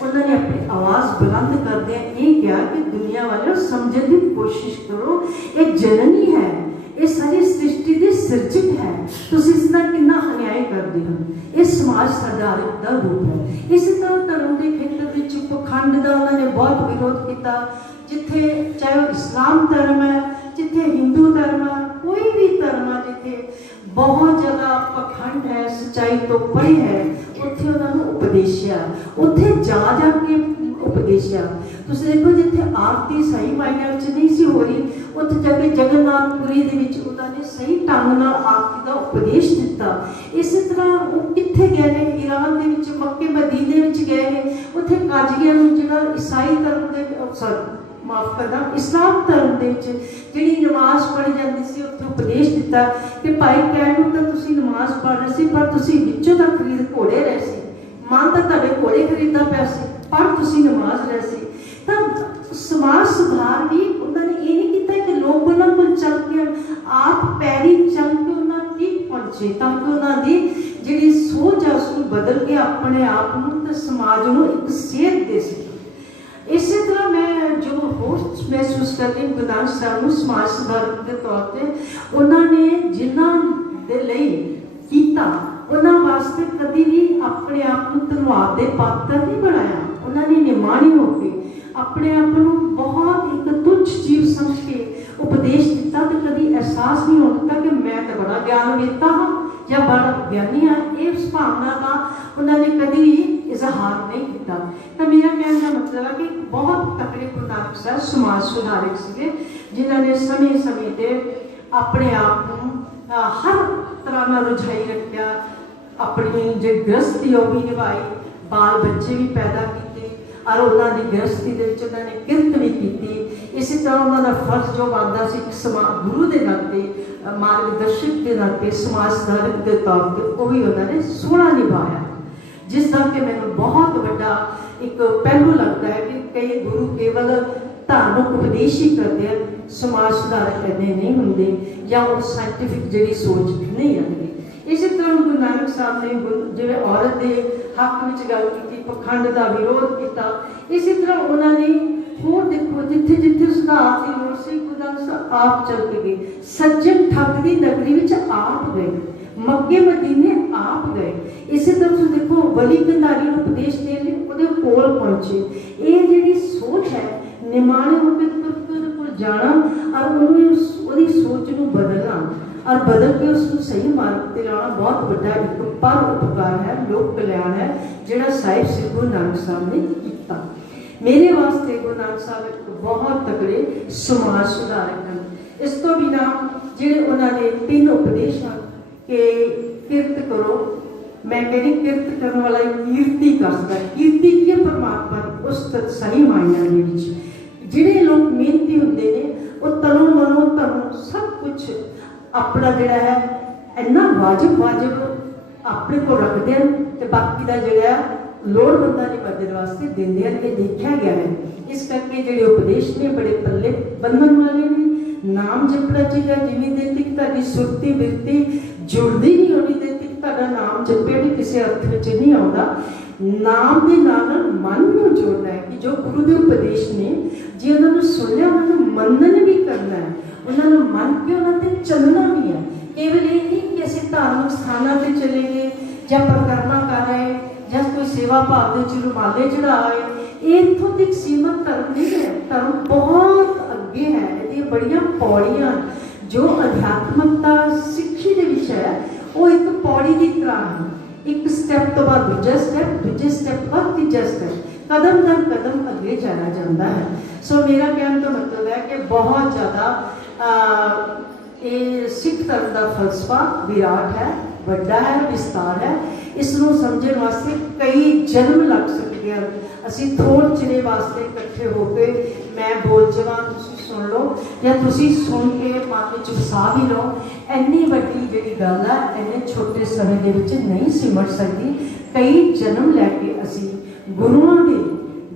ਉਹਨਾਂ ਨੇ ਆਪਣੀ ਆਵਾਜ਼ ਬੁਲੰਦ ਕਰਦਿਆਂ ਇਹ ਕਿਹਾ ਕਿ ਦੁਨੀਆ ਵਾਲਿਓ ਸਮਝਣ ਦੀ ਕੋਸ਼ਿਸ਼ ਕਰੋ, ਇਹ ਜਨਨੀ ਹੈ, ਇਹ ਸਾਰੀ ਸ੍ਰਿਸ਼ਟੀ ਦੀ ਸਿਰਜਕ ਹੈ, ਤੁਸੀਂ ਇਸ ਦਾ ਕਿੰਨਾ ਅਨਿਆਏ ਕਰਦੇ ਹੋ। ਇਹ ਸਮਾਜ ਸੁਧਾਰਕ ਦਾ ਰੂਪ ਹੈ। ਇਸੇ ਤਰ੍ਹਾਂ ਧਰਮ ਦੇ ਖੇਤਰ ਵਿੱਚ ਪਖੰਡ ਦਾ ਉਹਨਾਂ ਨੇ ਬਹੁਤ ਵਿਰੋਧ ਕੀਤਾ। ਜਿੱਥੇ ਚਾਹੇ ਉਹ ਇਸਲਾਮ ਧਰਮ ਹੈ, ਜਿੱਥੇ ਹਿੰਦੂ ਧਰਮ ਹੈ, ਕੋਈ ਵੀ ਧਰਮ ਹੈ ਜਿੱਥੇ ਬਹੁਤ ਜ਼ਿਆਦਾ ਪਖੰਡ ਹੈ, ਸੱਚਾਈ ਤੋਂ ਪਰੇ ਹੈ, ਉੱਥੇ ਉਹਨਾਂ ਨੂੰ ਉਪਦੇਸ਼ਿਆ, ਉੱਥੇ ਜਾ ਕੇ ਉਪਦੇਸ਼ਿਆ। ਤੁਸੀਂ ਦੇਖੋ ਜਿੱਥੇ ਆਰਤੀ ਸਹੀ ਮਾਇਨਿਆਂ ਵਿੱਚ ਨਹੀਂ ਸੀ ਹੋ ਰਹੀ, ਉੱਥੇ ਜਾ ਕੇ ਜਗਨਨਾਥਪੁਰੀ ਦੇ ਵਿੱਚ ਉਹਨਾਂ ਨੇ ਸਹੀ ਢੰਗ ਨਾਲ ਆਰਤੀ ਦਾ ਉਪਦੇਸ਼ ਦਿੱਤਾ। ਇਸੇ ਤਰ੍ਹਾਂ ਉਹ ਕਿੱਥੇ ਗਏ ਨੇ? ਈਰਾਨ ਦੇ ਵਿੱਚ, ਮੱਕੇ ਮਦੀਨੇ ਵਿੱਚ ਗਏ ਨੇ। ਉੱਥੇ ਕਾਜ਼ੀਆਂ ਨੂੰ ਜਿਹੜਾ ਈਸਾਈ ਧਰਮ ਦੇ ਮਾਫ ਕਰਨਾ ਇਸਲਾਮ ਧਰਮ ਦੇ ਵਿੱਚ ਜਿਹੜੀ ਨਮਾਜ਼ ਪੜ੍ਹੀ ਜਾਂਦੀ ਸੀ, ਉੱਥੇ ਉਪਦੇਸ਼ ਦਿੱਤਾ ਕਿ ਭਾਈ ਕਹਿਣ ਨੂੰ ਤਾਂ ਤੁਸੀਂ ਨਮਾਜ਼ ਪੜ੍ਹ ਰਹੇ ਸੀ, ਪਰ ਤੁਸੀਂ ਵਿੱਚੋਂ ਤਾਂ ਖਰੀਦ ਘੋੜੇ ਰਹੇ ਸੀ, ਮਨ ਤਾਂ ਤੁਹਾਡੇ ਘੋੜੇ ਖਰੀਦਦਾ ਪਿਆ ਸੀ, ਪਰ ਤੁਸੀਂ ਨਮਾਜ਼ ਰਹੇ ਸੀ। ਤਾਂ ਸਮਾਜ ਸੁਧਾਰ ਵੀ ਉਹਨਾਂ ਨੇ ਇਹ ਨਹੀਂ ਕੀਤਾ ਕਿ ਲੋਕ ਉਹਨਾਂ ਕੋਲ ਚੱਲ ਕੇ ਆਪ ਪੈਰੀ ਚੱਲ ਕੇ ਉਹਨਾਂ ਤੱਕ ਪਹੁੰਚੇ, ਤਾਂ ਕਿ ਉਹਨਾਂ ਦੀ ਜਿਹੜੀ ਸੋਚ ਹੈ ਉਸਨੂੰ ਬਦਲ ਕੇ ਆਪਣੇ ਆਪ ਨੂੰ ਤੇ ਸਮਾਜ ਨੂੰ ਇੱਕ ਸੇਧ ਦੇ ਸਕੇ। ਇਸੇ ਤਰ੍ਹਾਂ ਮੈਂ ਜੋ ਹੋਸਟ ਮਹਿਸੂਸ ਕਰਦੀ ਗੁਰੂ ਨਾਨਕ ਸਾਹਿਬ ਨੂੰ ਸਮਾਜ ਸੁਧਾਰਕ ਦੇ ਤੌਰ ਤੇ, ਉਹਨਾਂ ਨੇ ਜਿਨ੍ਹਾਂ ਦੇ ਲਈ ਕੀਤਾ ਉਹਨਾਂ ਵਾਸਤੇ ਕਦੀ ਵੀ ਆਪਣੇ ਆਪ ਨੂੰ ਧੰਨਵਾਦ ਦੇ ਪਾਤਰ ਨਹੀਂ ਬਣਾਇਆ। ਉਹਨਾਂ ਨੇ ਨਿਮਾਣੀ ਹੋ ਕੇ ਆਪਣੇ ਆਪ ਨੂੰ ਬਹੁਤ ਇੱਕ ਤੁੱਛ ਜੀਵ ਸਮਝ ਕੇ ਉਪਦੇਸ਼ ਦਿੱਤਾ ਤੇ ਕਦੀ ਅਹਿਸਾਸ ਨਹੀਂ ਹੋਣ ਦਿੱਤਾ ਕਿ ਮੈਂ ਤਾਂ ਬੜਾ ਗਿਆਨ ਵੇਤਾ ਹਾਂ ਜਾਂ ਬੜਾ ਗਿਆਨੀ ਹਾਂ। ਇਸ ਭਾਵਨਾ ਦਾ ਉਹਨਾਂ ਨੇ ਕਦੀ ਵੀ ਇਜ਼ਹਾਰ ਨਹੀਂ ਕੀਤਾ। ਤਾਂ ਮੇਰਾ ਕਹਿਣ ਦਾ ਮਤਲਬ ਹੈ ਕਿ ਬਹੁਤ ਤਕੜੇ ਗੁਰੂ ਨਾਨਕ ਸਾਹਿਬ ਸਮਾਜ ਸੁਧਾਰਕ ਸੀਗੇ, ਜਿਨ੍ਹਾਂ ਨੇ ਸਮੇਂ ਸਮੇਂ ਤੇ ਆਪਣੇ ਆਪ ਨੂੰ ਹਰ ਤਰ੍ਹਾਂ ਨਾਲ ਰੁਝਾਈ ਰੱਖਿਆ, ਆਪਣੀ ਜਿਹੜੀ ਗ੍ਰਸਤੀ ਉਹ ਵੀ ਨਿਭਾਈ, ਬਾਲ ਬੱਚੇ ਵੀ ਪੈਦਾ ਕੀਤੇ, ਔਰ ਉਹਨਾਂ ਦੀ ਗ੍ਰਸਤੀ ਦੇ ਵਿੱਚ ਉਹਨਾਂ ਨੇ ਕਿਰਤ ਵੀ ਕੀਤੀ। ਇਸੇ ਤਰ੍ਹਾਂ ਉਹਨਾਂ ਦਾ ਫਰਜ਼ ਜੋ ਬਣਦਾ ਸੀ ਗੁਰੂ ਦੇ ਨਾਤੇ, ਮਾਰਗਦਰਸ਼ਕ ਦੇ ਨਾਤੇ, ਸਮਾਜ ਸੁਧਾਰਕ ਦੇ ਤੌਰ ਤੇ ਉਹ ਵੀ ਉਹਨਾਂ ਨੇ ਸੋਹਣਾ ਨਿਭਾਇਆ। ਜਿਸ ਦਾ ਕਿ ਮੈਨੂੰ ਬਹੁਤ ਵੱਡਾ ਇੱਕ ਪਹਿਲੂ ਲੱਗਦਾ ਹੈ ਕਿ ਕਈ ਗੁਰੂ ਕੇਵਲ ਧਾਰਮਿਕ ਉਪਦੇਸ਼ ਹੀ ਕਰਦੇ ਹਨ, ਸਮਾਜ ਸੁਧਾਰਕ ਕਹਿੰਦੇ ਨਹੀਂ ਹੁੰਦੇ, ਜਾਂ ਉਹ ਸਾਇੰਟੀਫਿਕ ਜਿਹੜੀ ਸੋਚ ਨਹੀਂ ਰੱਖਦੇ। ਇਸੇ ਤਰ੍ਹਾਂ ਗੁਰੂ ਨਾਨਕ ਸਾਹਿਬ ਨੇ ਜਿਵੇਂ ਔਰਤ ਦੇ ਹੱਕ ਵਿੱਚ ਗੱਲ ਕੀਤੀ, ਪਖੰਡ ਦਾ ਵਿਰੋਧ ਕੀਤਾ, ਇਸੇ ਤਰ੍ਹਾਂ ਉਹਨਾਂ ਨੇ ਹੋਰ ਦੇਖੋ ਜਿੱਥੇ ਜਿੱਥੇ ਸੁਧਾਰ ਦੀ ਲੋੜ ਸੀ ਗੁਰੂ ਨਾਨਕ ਸਾਹਿਬ ਆਪ ਚੱਲ ਕੇ ਗਏ। ਸੱਜਣ ਠੱਗ ਦੀ ਨਗਰੀ ਵਿੱਚ ਆਪ ਗਏ, ਮੱਕੇ ਮਦੀਨੇ ਆਪ ਗਏ। ਇਸੇ ਤਰ੍ਹਾਂ ਤੁਸੀਂ ਦੇਖੋ ਬਲੀ ਕੰਧਾਰੀ ਨੂੰ ਉਪਦੇਸ਼ ਦੇਣ ਲਈ ਉਹਦੇ ਕੋਲ ਪਹੁੰਚੇ। ਇਹ ਜਿਹੜੀ ਸੋਚ ਹੈ ਨਿਮਾਣੇ ਹੋ ਕੇ ਉਹਦੇ ਕੋਲ ਜਾਣਾ ਔਰ ਉਹਦੀ ਸੋਚ ਨੂੰ ਬਦਲਣਾ ਔਰ ਬਦਲ ਕੇ ਉਸ ਨੂੰ ਸਹੀ ਮਾਰਗ ਤੇ ਲਾਉਣਾ ਬਹੁਤ ਵੱਡਾ ਇੱਕ ਪਰ ਉਪਕਾਰ ਹੈ, ਲੋਕ ਕਲਿਆਣ ਹੈ ਜਿਹੜਾ ਸਾਹਿਬ ਸ੍ਰੀ ਗੁਰੂ ਨਾਨਕ ਸਾਹਿਬ ਨੇ ਕੀਤਾ। ਮੇਰੇ ਵਾਸਤੇ ਗੁਰੂ ਨਾਨਕ ਸਾਹਿਬ ਇੱਕ ਬਹੁਤ ਤਕੜੇ ਸਮਾਜ ਸੁਧਾਰਕ ਹਨ। ਇਸ ਤੋਂ ਬਿਨਾਂ ਜਿਹੜੇ ਉਹਨਾਂ ਦੇ 3 ਉਪਦੇਸ਼ ਹਨ ਕਿ ਕਿਰਤ ਕਰੋ, ਮੈਂ ਕਹਿੰਦੀ ਕਿਰਤ ਕਰਨ ਵਾਲਾ ਕੀਰਤੀ ਕਰ ਸਕਦਾ। ਕੀਰਤੀ ਕੀ ਹੈ? ਪਰਮਾਤਮਾ ਦੀ ਉਸਤਤ ਸਹੀ ਮਾਇਨਿਆਂ ਦੇ ਵਿੱਚ। ਜਿਹੜੇ ਲੋਕ ਮਿਹਨਤੀ ਹੁੰਦੇ ਨੇ ਉਹ ਤਨੋਂ ਮਨੋਂ ਧਨੋਂ ਸਭ ਕੁਝ ਆਪਣਾ ਜਿਹੜਾ ਹੈ ਇੰਨਾ ਵਾਜਬ ਆਪਣੇ ਕੋਲ ਰੱਖਦੇ ਹਨ ਤੇ ਬਾਕੀ ਦਾ ਜਿਹੜਾ ਲੋੜਵੰਦਾਂ ਦੀ ਮਦਦ ਵਾਸਤੇ ਦਿੰਦੇ ਹਨ। ਇਹ ਦੇਖਿਆ ਗਿਆ ਹੈ। ਇਸ ਕਰਕੇ ਜਿਹੜੇ ਉਪਦੇਸ਼ ਨੇ ਬੜੇ ਪੱਲੇ ਬੰਨਣ ਵਾਲੇ ਨੇ। ਨਾਮ ਜਪਣਾ ਚਾਹੀਦਾ, ਜਿਵੇਂ ਦੇ ਤੱਕ ਤੁਹਾਡੀ ਸੁਰਤੀ ਬਿਰਤੀ ਜੁੜਦੀ ਨਹੀਂ ਹੋਣੀ ਦੇ ਤੱਕ ਤੁਹਾਡਾ ਨਾਮ ਜਪਿਆ ਵੀ ਕਿਸੇ ਅਰਥ ਵਿੱਚ ਨਹੀਂ ਆਉਂਦਾ। ਨਾਮ ਦੇ ਨਾਲ ਮਨ ਨੂੰ ਜੋੜਨਾ ਹੈ ਕਿ ਜੋ ਗੁਰੂ ਦੇ ਉਪਦੇਸ਼ ਨੇ ਜੇ ਉਹਨਾਂ ਨੂੰ ਸੁਣਿਆ ਉਹਨਾਂ ਨੂੰ ਮੰਨਣ ਵੀ ਕਰਨਾ ਹੈ, ਉਹਨਾਂ ਨੂੰ ਮੰਨ ਕੇ ਉਹਨਾਂ ਤੇ ਚੱਲਣਾ ਵੀ ਹੈ। ਕੇਵਲ ਇਹ ਨਹੀਂ ਕਿ ਅਸੀਂ ਧਾਰਮਿਕ ਸਥਾਨਾਂ ਤੇ ਚਲੇ ਗਏ ਜਾਂ ਪਰਿਕਰਮਾ ਕਰ ਰਹੇ ਜਾਂ ਕੋਈ ਸੇਵਾ ਭਾਵ ਦੇ ਚ ਰੁਮਾਲੇ ਚੜਾਏ, ਇਹ ਇੱਥੋਂ ਤੱਕ ਸੀਮਤ ਧਰਮ ਨਹੀਂ ਹੈ। ਧਰਮ ਬਹੁਤ ਅੱਗੇ ਹੈ, ਇਹਦੀਆਂ ਬੜੀਆਂ ਪੌੜੀਆਂ। ਜੋ ਅਧਿਆਤਮਕਤਾ ਸਿੱਖੀ ਦੇ ਵਿੱਚ ਹੈ ਉਹ ਇੱਕ ਪੌੜੀ ਦੀ ਤਰ੍ਹਾਂ ਹੈ। ਇੱਕ ਸਟੈਪ ਤੋਂ ਬਾਅਦ ਦੂਜਾ ਸਟੈਪ, ਦੂਜੇ ਸਟੈਪ ਬਾਅਦ ਤੀਜਾ ਸਟੈਪ, ਕਦਮ ਦਰ ਕਦਮ ਅੱਗੇ ਜਾਣਾ ਜਾਂਦਾ ਹੈ। ਸੋ ਮੇਰਾ ਕਹਿਣ ਦਾ ਮਤਲਬ ਹੈ ਕਿ ਬਹੁਤ ਜ਼ਿਆਦਾ ਇਹ ਸਿੱਖ ਧਰਮ ਦਾ ਫਲਸਫਾ ਵਿਰਾਟ ਹੈ, ਵੱਡਾ ਹੈ, ਵਿਸਤਾਰ ਹੈ। ਇਸ ਨੂੰ ਸਮਝਣ ਵਾਸਤੇ ਕਈ ਜਨਮ ਲੱਗ ਸਕਦੇ ਹਨ। ਅਸੀਂ ਥੋੜ੍ਹੇ ਚਿਰ ਵਾਸਤੇ ਇਕੱਠੇ ਹੋ ਕੇ ਮੈਂ ਬੋਲ ਜਾਵਾਂ, ਤੁਸੀਂ ਸੁਣ ਲਓ ਜਾਂ ਤੁਸੀਂ ਸੁਣ ਕੇ ਮਨ ਵਿੱਚ ਵਸਾ ਵੀ ਲਓ। ਇੰਨੀ ਵੱਡੀ ਜਿਹੜੀ ਗੱਲ ਹੈ ਇੰਨੇ ਛੋਟੇ ਸਮੇਂ ਦੇ ਵਿੱਚ ਨਹੀਂ ਸਿਮਟ ਸਕਦੀ। ਕਈ ਜਨਮ ਲੈ ਕੇ ਅਸੀਂ ਗੁਰੂਆਂ ਦੇ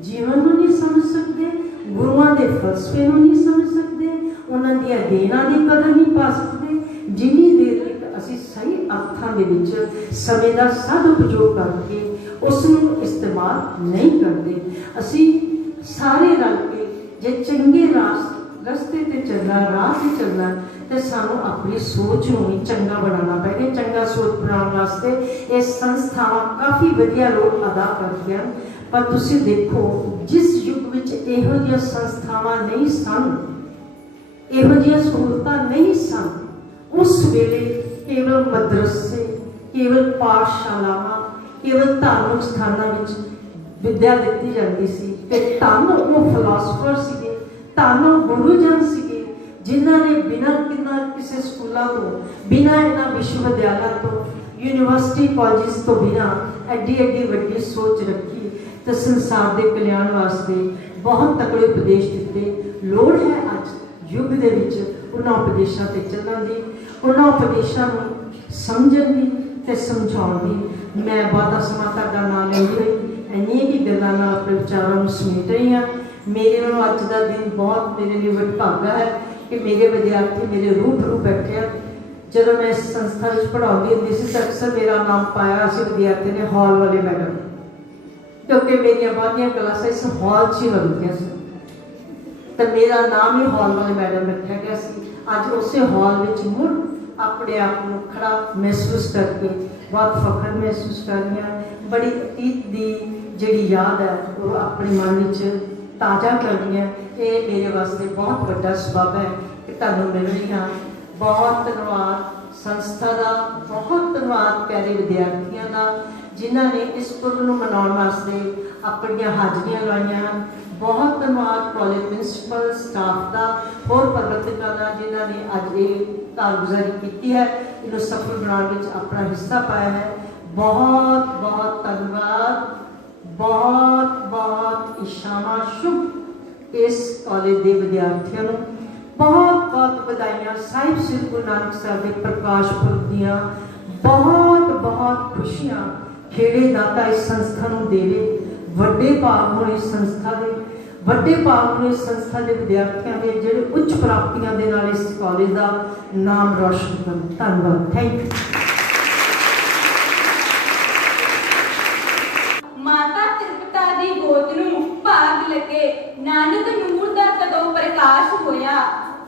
ਜੀਵਨ ਨੂੰ ਨਹੀਂ ਸਮਝ ਸਕਦੇ, ਗੁਰੂਆਂ ਦੇ ਫਲਸਫੇ ਨੂੰ ਨਹੀਂ ਸਮਝ ਸਕਦੇ, ਉਹਨਾਂ ਦੀਆਂ ਦੇਣਾ ਦੀ ਕਦਰ ਨਹੀਂ ਪਾ ਸਕਦੇ ਜਿੰਨੀ ਦੇਰ ਤੱਕ ਅਸੀਂ ਸਹੀ ਅਰਥਾਂ ਦੇ ਵਿੱਚ ਸਮੇਂ ਦਾ ਸਦ ਉਪਯੋਗ ਕਰਕੇ ਉਸ ਨੂੰ ਇਸਤੇਮਾਲ ਨਹੀਂ ਕਰਦੇ। ਅਸੀਂ ਸਾਰੇ ਰਲ ਕੇ ਜੇ ਚੰਗੇ ਰਸਤੇ ਤੇ ਚੱਲਣਾ, ਰਾਹ ਤੇ ਚੱਲਣਾ ਤੇ ਸਾਨੂੰ ਆਪਣੀ ਸੋਚ ਨੂੰ ਵੀ ਚੰਗਾ ਬਣਾਉਣਾ ਪਏਗਾ। ਚੰਗਾ ਸੋਚ ਬਣਾਉਣ ਵਾਸਤੇ ਇਹ ਸੰਸਥਾਵਾਂ ਕਾਫੀ ਵਧੀਆ ਰੋਲ ਅਦਾ ਕਰਦੀਆਂ ਹਨ। ਪਰ ਤੁਸੀਂ ਦੇਖੋ ਜਿਸ ਯੁੱਗ ਵਿੱਚ ਇਹੋ ਜਿਹੀਆਂ ਸੰਸਥਾਵਾਂ ਨਹੀਂ ਸਨ, ਇਹੋ ਜਿਹੀਆਂ ਸਹੂਲਤਾਂ ਨਹੀਂ ਸਨ, ਉਸ ਵੇਲੇ ਕੇਵਲ ਮਦਰਸੇ, ਕੇਵਲ ਪਾਠਸ਼ਾਲਾਵਾਂ, ਕੇਵਲ ਧਾਰਮਿਕ ਸਥਾਨਾਂ ਵਿੱਚ ਵਿਦਿਆ ਦਿੱਤੀ ਜਾਂਦੀ ਸੀ। ਤੇ ਧੰਨ ਉਹ ਫਿਲਾਸਫਰ ਸੀਗੇ, ਧੰਨ ਉਹ ਗੁਰੂਜਨ ਸੀਗੇ ਜਿਨ੍ਹਾਂ ਨੇ ਬਿਨਾਂ ਕਿਸੇ ਸਕੂਲਾਂ ਤੋਂ, ਬਿਨਾਂ ਇਹਨਾਂ ਵਿਸ਼ਵ ਵਿਦਿਆਲਿਆਂ ਤੋਂ, ਯੂਨੀਵਰਸਿਟੀ ਕਾਲਜਿਸ ਤੋਂ ਬਿਨਾਂ ਐਡੀ ਵੱਡੀ ਸੋਚ ਰੱਖੀ ਤੇ ਸੰਸਾਰ ਦੇ ਕਲਿਆਣ ਵਾਸਤੇ ਬਹੁਤ ਤਕੜੇ ਉਪਦੇਸ਼ ਦਿੱਤੇ। ਲੋੜ ਹੈ ਅੱਜ ਯੁੱਗ ਦੇ ਵਿੱਚ ਉਹਨਾਂ ਉਪਦੇਸ਼ਾਂ ਤੇ ਚੱਲਣ ਦੀ, ਉਹਨਾਂ ਉਪਦੇਸ਼ਾਂ ਨੂੰ ਸਮਝਣ ਦੀ ਤੇ ਸਮਝਾਉਣ ਦੀ। ਮੈਂ ਬਹੁਤਾ ਸਮਾਂ ਤੁਹਾਡਾ ਨਾਮ ਲੈਂਦੀ ਹੋਈ ਇੰਨੀਆਂ ਹੀ ਗੱਲਾਂ ਨਾਲ ਆਪਣੇ ਵਿਚਾਰਾਂ ਨੂੰ ਸਮੇਟ ਰਹੀ ਹਾਂ। ਮੇਰੇ ਵੱਲੋਂ ਅੱਜ ਦਾ ਦਿਨ ਬਹੁਤ ਮੇਰੇ ਲਈ ਵਡਭਾਗਾ ਹੈ ਕਿ ਮੇਰੇ ਵਿਦਿਆਰਥੀ ਮੇਰੇ ਰੂਬਰੂ ਬੈਠੇ ਆ। ਜਦੋਂ ਮੈਂ ਇਸ ਸੰਸਥਾ ਵਿੱਚ ਪੜ੍ਹਾਉਂਦੀ ਹੁੰਦੀ ਸੀ ਤਾਂ ਅਕਸਰ ਮੇਰਾ ਨਾਮ ਪਾਇਆ ਸੀ ਵਿਦਿਆਰਥੀ ਨੇ ਹਾਲ ਵਾਲੇ ਮੈਡਮ, ਕਿਉਂਕਿ ਮੇਰੀਆਂ ਬਹੁਤੀਆਂ ਕਲਾਸਾਂ ਇਸ ਹਾਲ 'ਚ ਹੀ ਲੱਗਦੀਆਂ ਸੀ ਤਾਂ ਮੇਰਾ ਨਾਮ ਹੀ ਹਾਲ ਵਾਲੇ ਮੈਡਮ ਰੱਖਿਆ ਗਿਆ ਸੀ। ਅੱਜ ਉਸੇ ਹਾਲ ਵਿੱਚ ਮੁੜ ਆਪਣੇ ਆਪ ਨੂੰ ਖੜਾ ਮਹਿਸੂਸ ਕਰਕੇ ਬਹੁਤ ਫਖਰ ਮਹਿਸੂਸ ਕਰ ਰਹੀ ਹਾਂ। ਬੜੀ ਅਤੀਤ ਦੀ ਜਿਹੜੀ ਯਾਦ ਹੈ ਉਹ ਆਪਣੇ ਮਨ ਵਿੱਚ ਤਾਜ਼ਾ ਕਰਨੀ ਹੈ। ਇਹ ਮੇਰੇ ਵਾਸਤੇ ਬਹੁਤ ਵੱਡਾ ਸਬਬ ਹੈ ਕਿ ਤੁਹਾਨੂੰ ਮਿਲ ਰਹੀ ਹਾਂ। ਬਹੁਤ ਧੰਨਵਾਦ ਸੰਸਥਾ ਦਾ, ਬਹੁਤ ਧੰਨਵਾਦ ਪਿਆਰੇ ਵਿਦਿਆਰਥੀਆਂ ਦਾ ਜਿਨ੍ਹਾਂ ਨੇ ਇਸ ਪੁਰਬ ਨੂੰ ਮਨਾਉਣ ਵਾਸਤੇ ਆਪਣੀਆਂ ਹਾਜ਼ਰੀਆਂ ਲਾਈਆਂ। ਬਹੁਤ ਧੰਨਵਾਦ ਕਾਲਜ ਪ੍ਰਿੰਸੀਪਲ ਸਟਾਫ ਦਾ, ਹੋਰ ਪ੍ਰਬੰਧਕਾਂ ਦਾ ਜਿਨ੍ਹਾਂ ਨੇ ਅੱਜ ਇਹ ਕਾਰਗੁਜ਼ਾਰੀ ਕੀਤੀ ਹੈ, ਇਹਨੂੰ ਸਫਲ ਬਣਾਉਣ ਵਿੱਚ ਆਪਣਾ ਹਿੱਸਾ ਪਾਇਆ ਹੈ। ਬਹੁਤ ਬਹੁਤ ਧੰਨਵਾਦ। ਬਹੁਤ ਇਸ਼ਾਮਾ ਸ਼ੁਭ ਇਸ ਕਾਲਜ ਦੇ ਵਿਦਿਆਰਥੀਆਂ ਨੂੰ ਬਹੁਤ ਵਧਾਈਆਂ। ਸਾਹਿਬ ਸ੍ਰੀ ਗੁਰੂ ਨਾਨਕ ਸਾਹਿਬ ਦੇ ਪ੍ਰਕਾਸ਼ ਪੁਰਬ ਦੀਆਂ ਬਹੁਤ ਖੁਸ਼ੀਆਂ। ਖੇੜੇ ਦਾਤਾ ਇਸ ਸੰਸਥਾ ਨੂੰ ਦੇਵੇ। ਵੱਡੇ ਭਾਗ ਹੋਣ ਇਸ ਸੰਸਥਾ ਦੇ, ਵੱਡੇ ਭਾਗ ਹੋਣ ਇਸ ਸੰਸਥਾ ਦੇ ਵਿਦਿਆਰਥੀਆਂ ਦੇ ਜਿਹੜੇ ਉੱਚ ਪ੍ਰਾਪਤੀਆਂ ਦੇ ਨਾਲ ਇਸ ਕਾਲਜ ਦਾ ਨਾਮ ਰੌਸ਼ਨ ਕਰਨ। ਧੰਨਵਾਦ। Thank you. करके नानक नूर दा कदों प्रकाश होया।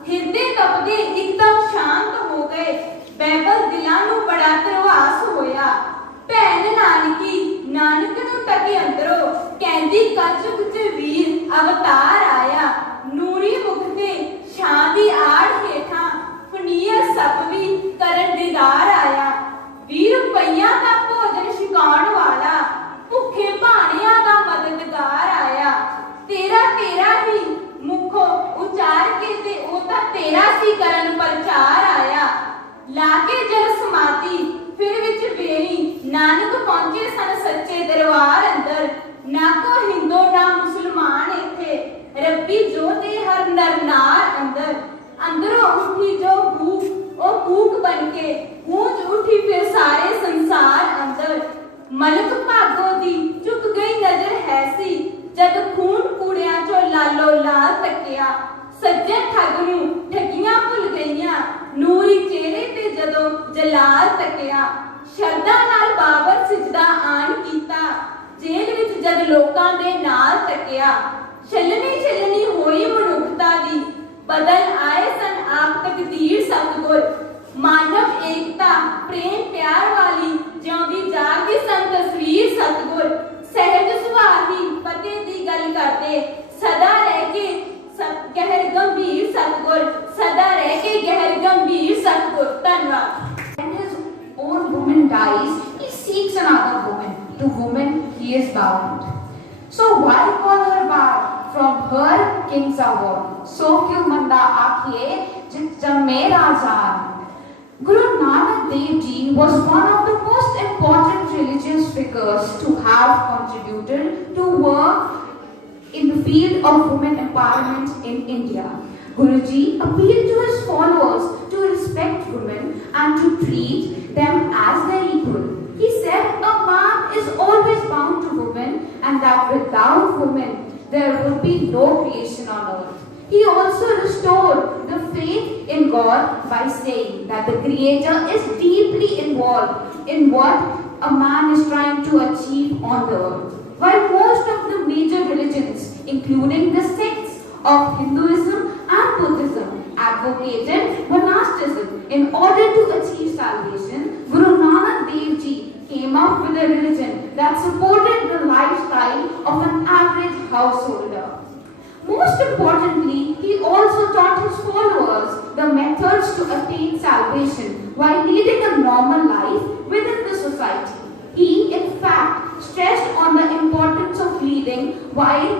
हिरदे तपदे एकदम शांत हो गए। बैबल दिलां नूं बड़ा त्रवास होया। भैन नानकी नानक नूं टके अंदरों कहंदी कच विच वीर अवतार आया। नूरी मुख ते छां दी आड़ हेठां फनीर सप भी करन दीदार आया। वीर पईयां दा भोजन छकाउण वाला भुखे भाणियां दा मददगार आया। तेरा तेरा ही मुखों उचार के ते ओता तेरा सी करन प्रचार आया। लाके जल समाधि फिर विच बेणी नानक पहुंचे सन सच्चे दरबार अंदर। ना को हिंदू ना मुसलमान इत्थे रब्बी जो दे हर नर नार अंदर। अंदरों उठी जो भूख ओ भूख बनके गूंज उठी फिर सारे संसार अंदर। मलक भागो दी चुक गई नजर हैसी जद खून कूड़ियां चो लालो लाल तकिया। सज्जन ठग नूं ठगियां भुल गईयां नूरी चेहरे ते जदों जलाल तकिया। शरदा नाल बाबर सिजदा आन कीता जेल विच जद लोकां दे नाल तकिया। छलनी छलनी होई मनुखता दी बदल आए सन आप तकदीर सतगुर। मानव एकता प्रेम प्यार वाली जिउंदी जागदी सन तस्वीर सतगुर। सहज सुभाही पते दी गल करदे सदा रह के गहर गंभीर सतगुर। सदा रह के गहर गंभीर सतगुर। धन्यवाद। When his own woman dies, he seeks another woman, the woman he is bound. So why call her bound? From her kings are born. So क्यों मंदा आखिए जित जन्मे राजान। Guru Nanak Dev Ji was one of the most important religious figures to have contributed to work in the field of women empowerment in India. Guruji appealed to his followers to respect women and to treat them as their equal. He said a man is always bound to women and that without women there would be no creation on earth. He also restored the faith in God by saying that the Creator is deeply involved in what a man is trying to achieve on the earth. While most of the major religions, including the sects of Hinduism and Buddhism, advocated monasticism in order to achieve salvation, Guru Nanak Dev Ji came up with a religion that supported the lifestyle of an average householder. Most importantly, he also taught his followers the methods to attain salvation while leading a normal life within the society. He, in fact, stressed on the importance of leading while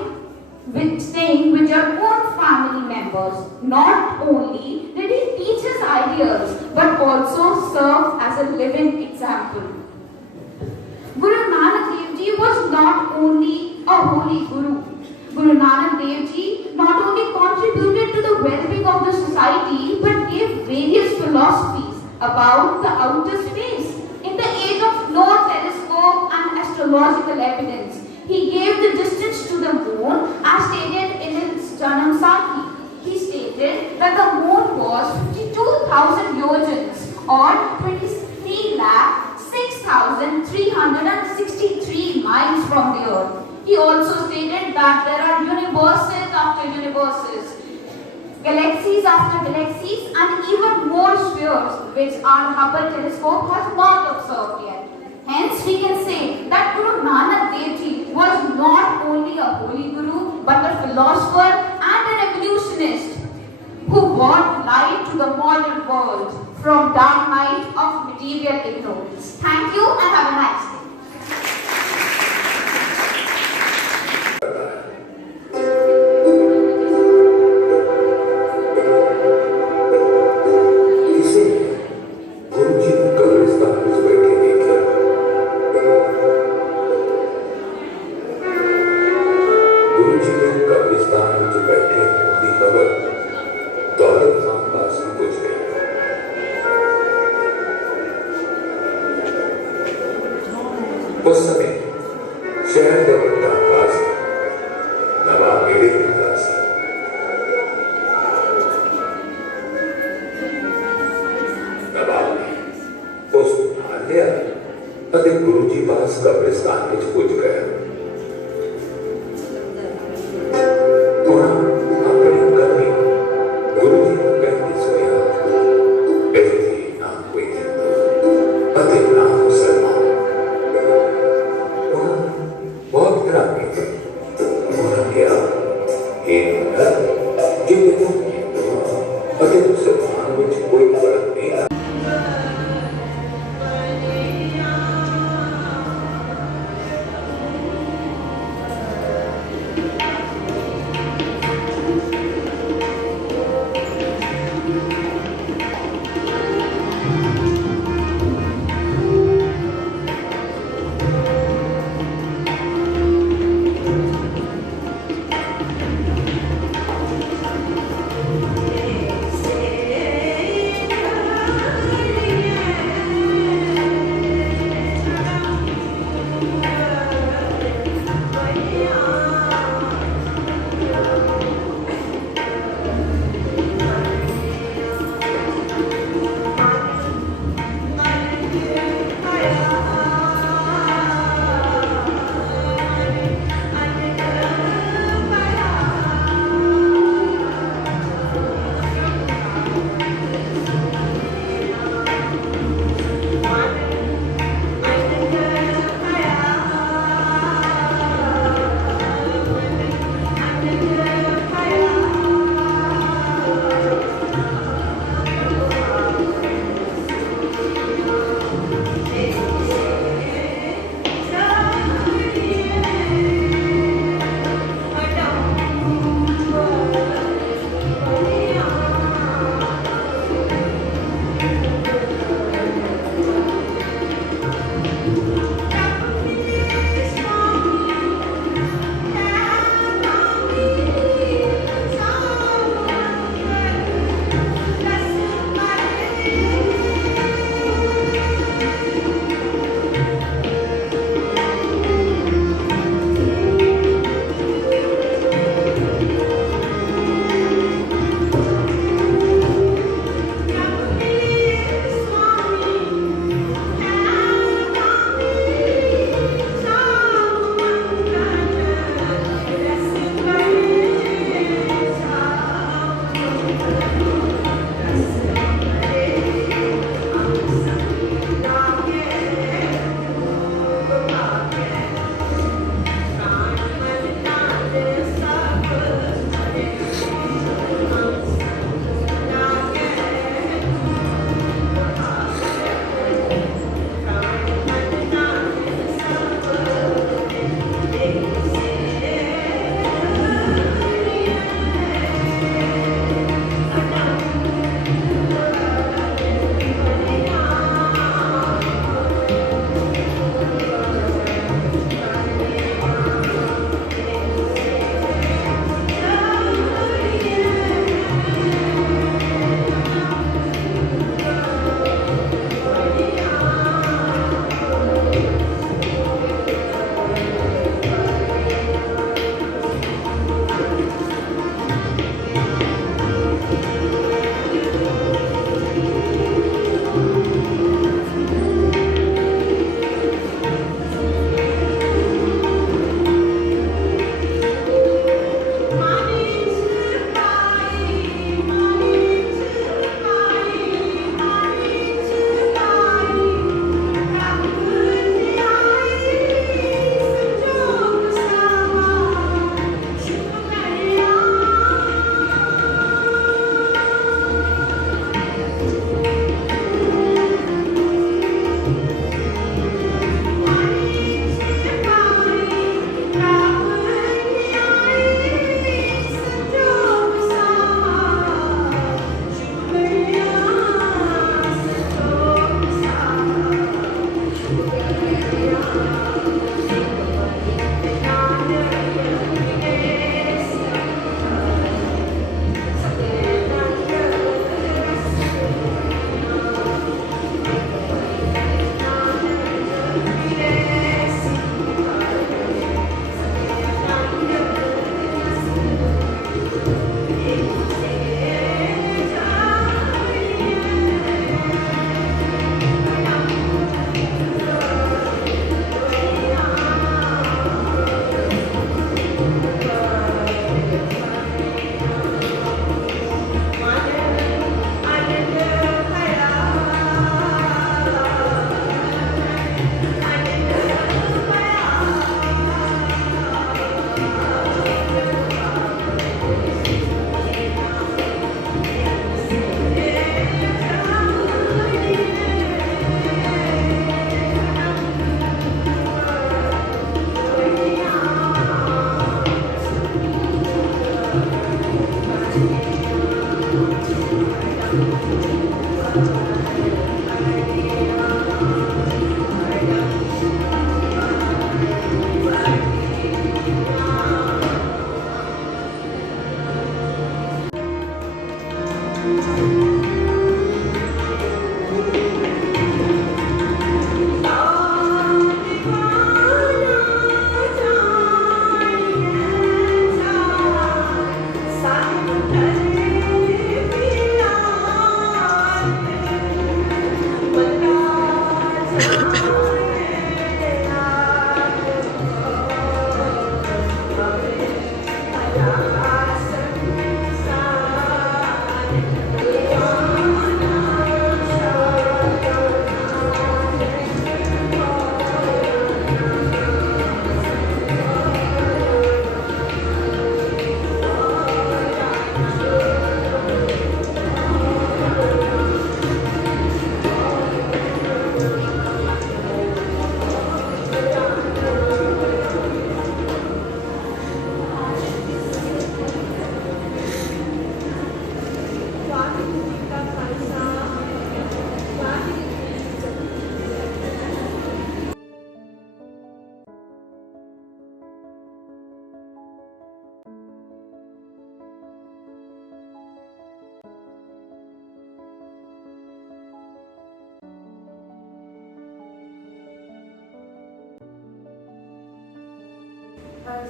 staying with your own family members. Not only did he teach his ideas, but also serve as a living example. Guru Nanak Dev Ji was not only a holy guru. Guru Nanak Dev Ji not only contributed to the well-being of the society but gave various philosophies about the outer space. In the age of no telescope and astrological evidence, he gave the distance to the moon as stated in his Janam Sakhi. He stated that the moon was 52,000 yojans or 23,6,363 miles from the earth. He also stated that there are universes after universes, galaxies after galaxies, and even more spheres which our Hubble telescope has not observed yet. Hence, we can say that Guru Nanak Dev Ji was not only a holy guru but a philosopher and an evolutionist who brought light to the modern world from dark night of material ignorance. Thank you and have a nice day. उस समय शहर का बड़ा खास नवाब मेरे विकास नवाब ने उस उठा लिया ਅਤੇ ਗੁਰੂ ਜੀ ਪਾਸ ਕਬਰਿਸਤਾਨ ਵਿੱਚ ਪੁੱਜ ਗਏ।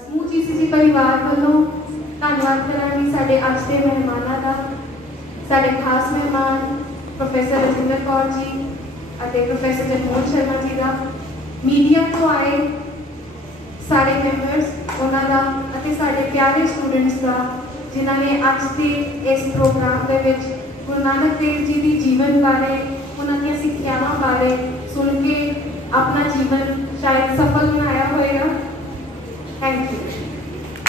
ਸਮੂਹ ਜੀਸੀਸੀ ਪਰਿਵਾਰ ਵੱਲੋਂ ਧੰਨਵਾਦ ਕਰਾਂਗੀ ਸਾਡੇ ਅੱਜ ਦੇ ਮਹਿਮਾਨਾਂ ਦਾ। ਸਾਡੇ ਖਾਸ ਮਹਿਮਾਨ ਪ੍ਰੋਫੈਸਰ ਰਜਿੰਦਰ ਕੌਰ ਜੀ ਅਤੇ ਪ੍ਰੋਫੈਸਰ ਜਗਮੋਹਨ ਸ਼ਰਮਾ ਜੀ ਦਾ, ਮੀਡੀਆ ਤੋਂ ਆਏ ਸਾਰੇ ਮੈਂਬਰਸ ਉਹਨਾਂ ਦਾ, ਅਤੇ ਸਾਡੇ ਪਿਆਰੇ ਸਟੂਡੈਂਟਸ ਦਾ ਜਿਨ੍ਹਾਂ ਨੇ ਅੱਜ ਦੇ ਇਸ ਪ੍ਰੋਗਰਾਮ ਦੇ ਵਿੱਚ ਗੁਰੂ ਨਾਨਕ ਦੇਵ ਜੀ ਦੀ ਜੀਵਨ ਬਾਰੇ, ਉਹਨਾਂ ਦੀਆਂ ਸਿੱਖਿਆਵਾਂ ਬਾਰੇ ਸੁਣ ਕੇ ਆਪਣਾ ਜੀਵਨ ਸ਼ਾਇਦ ਸਫਲ ਬਣਾਇਆ ਹੋਏਗਾ। Thank you.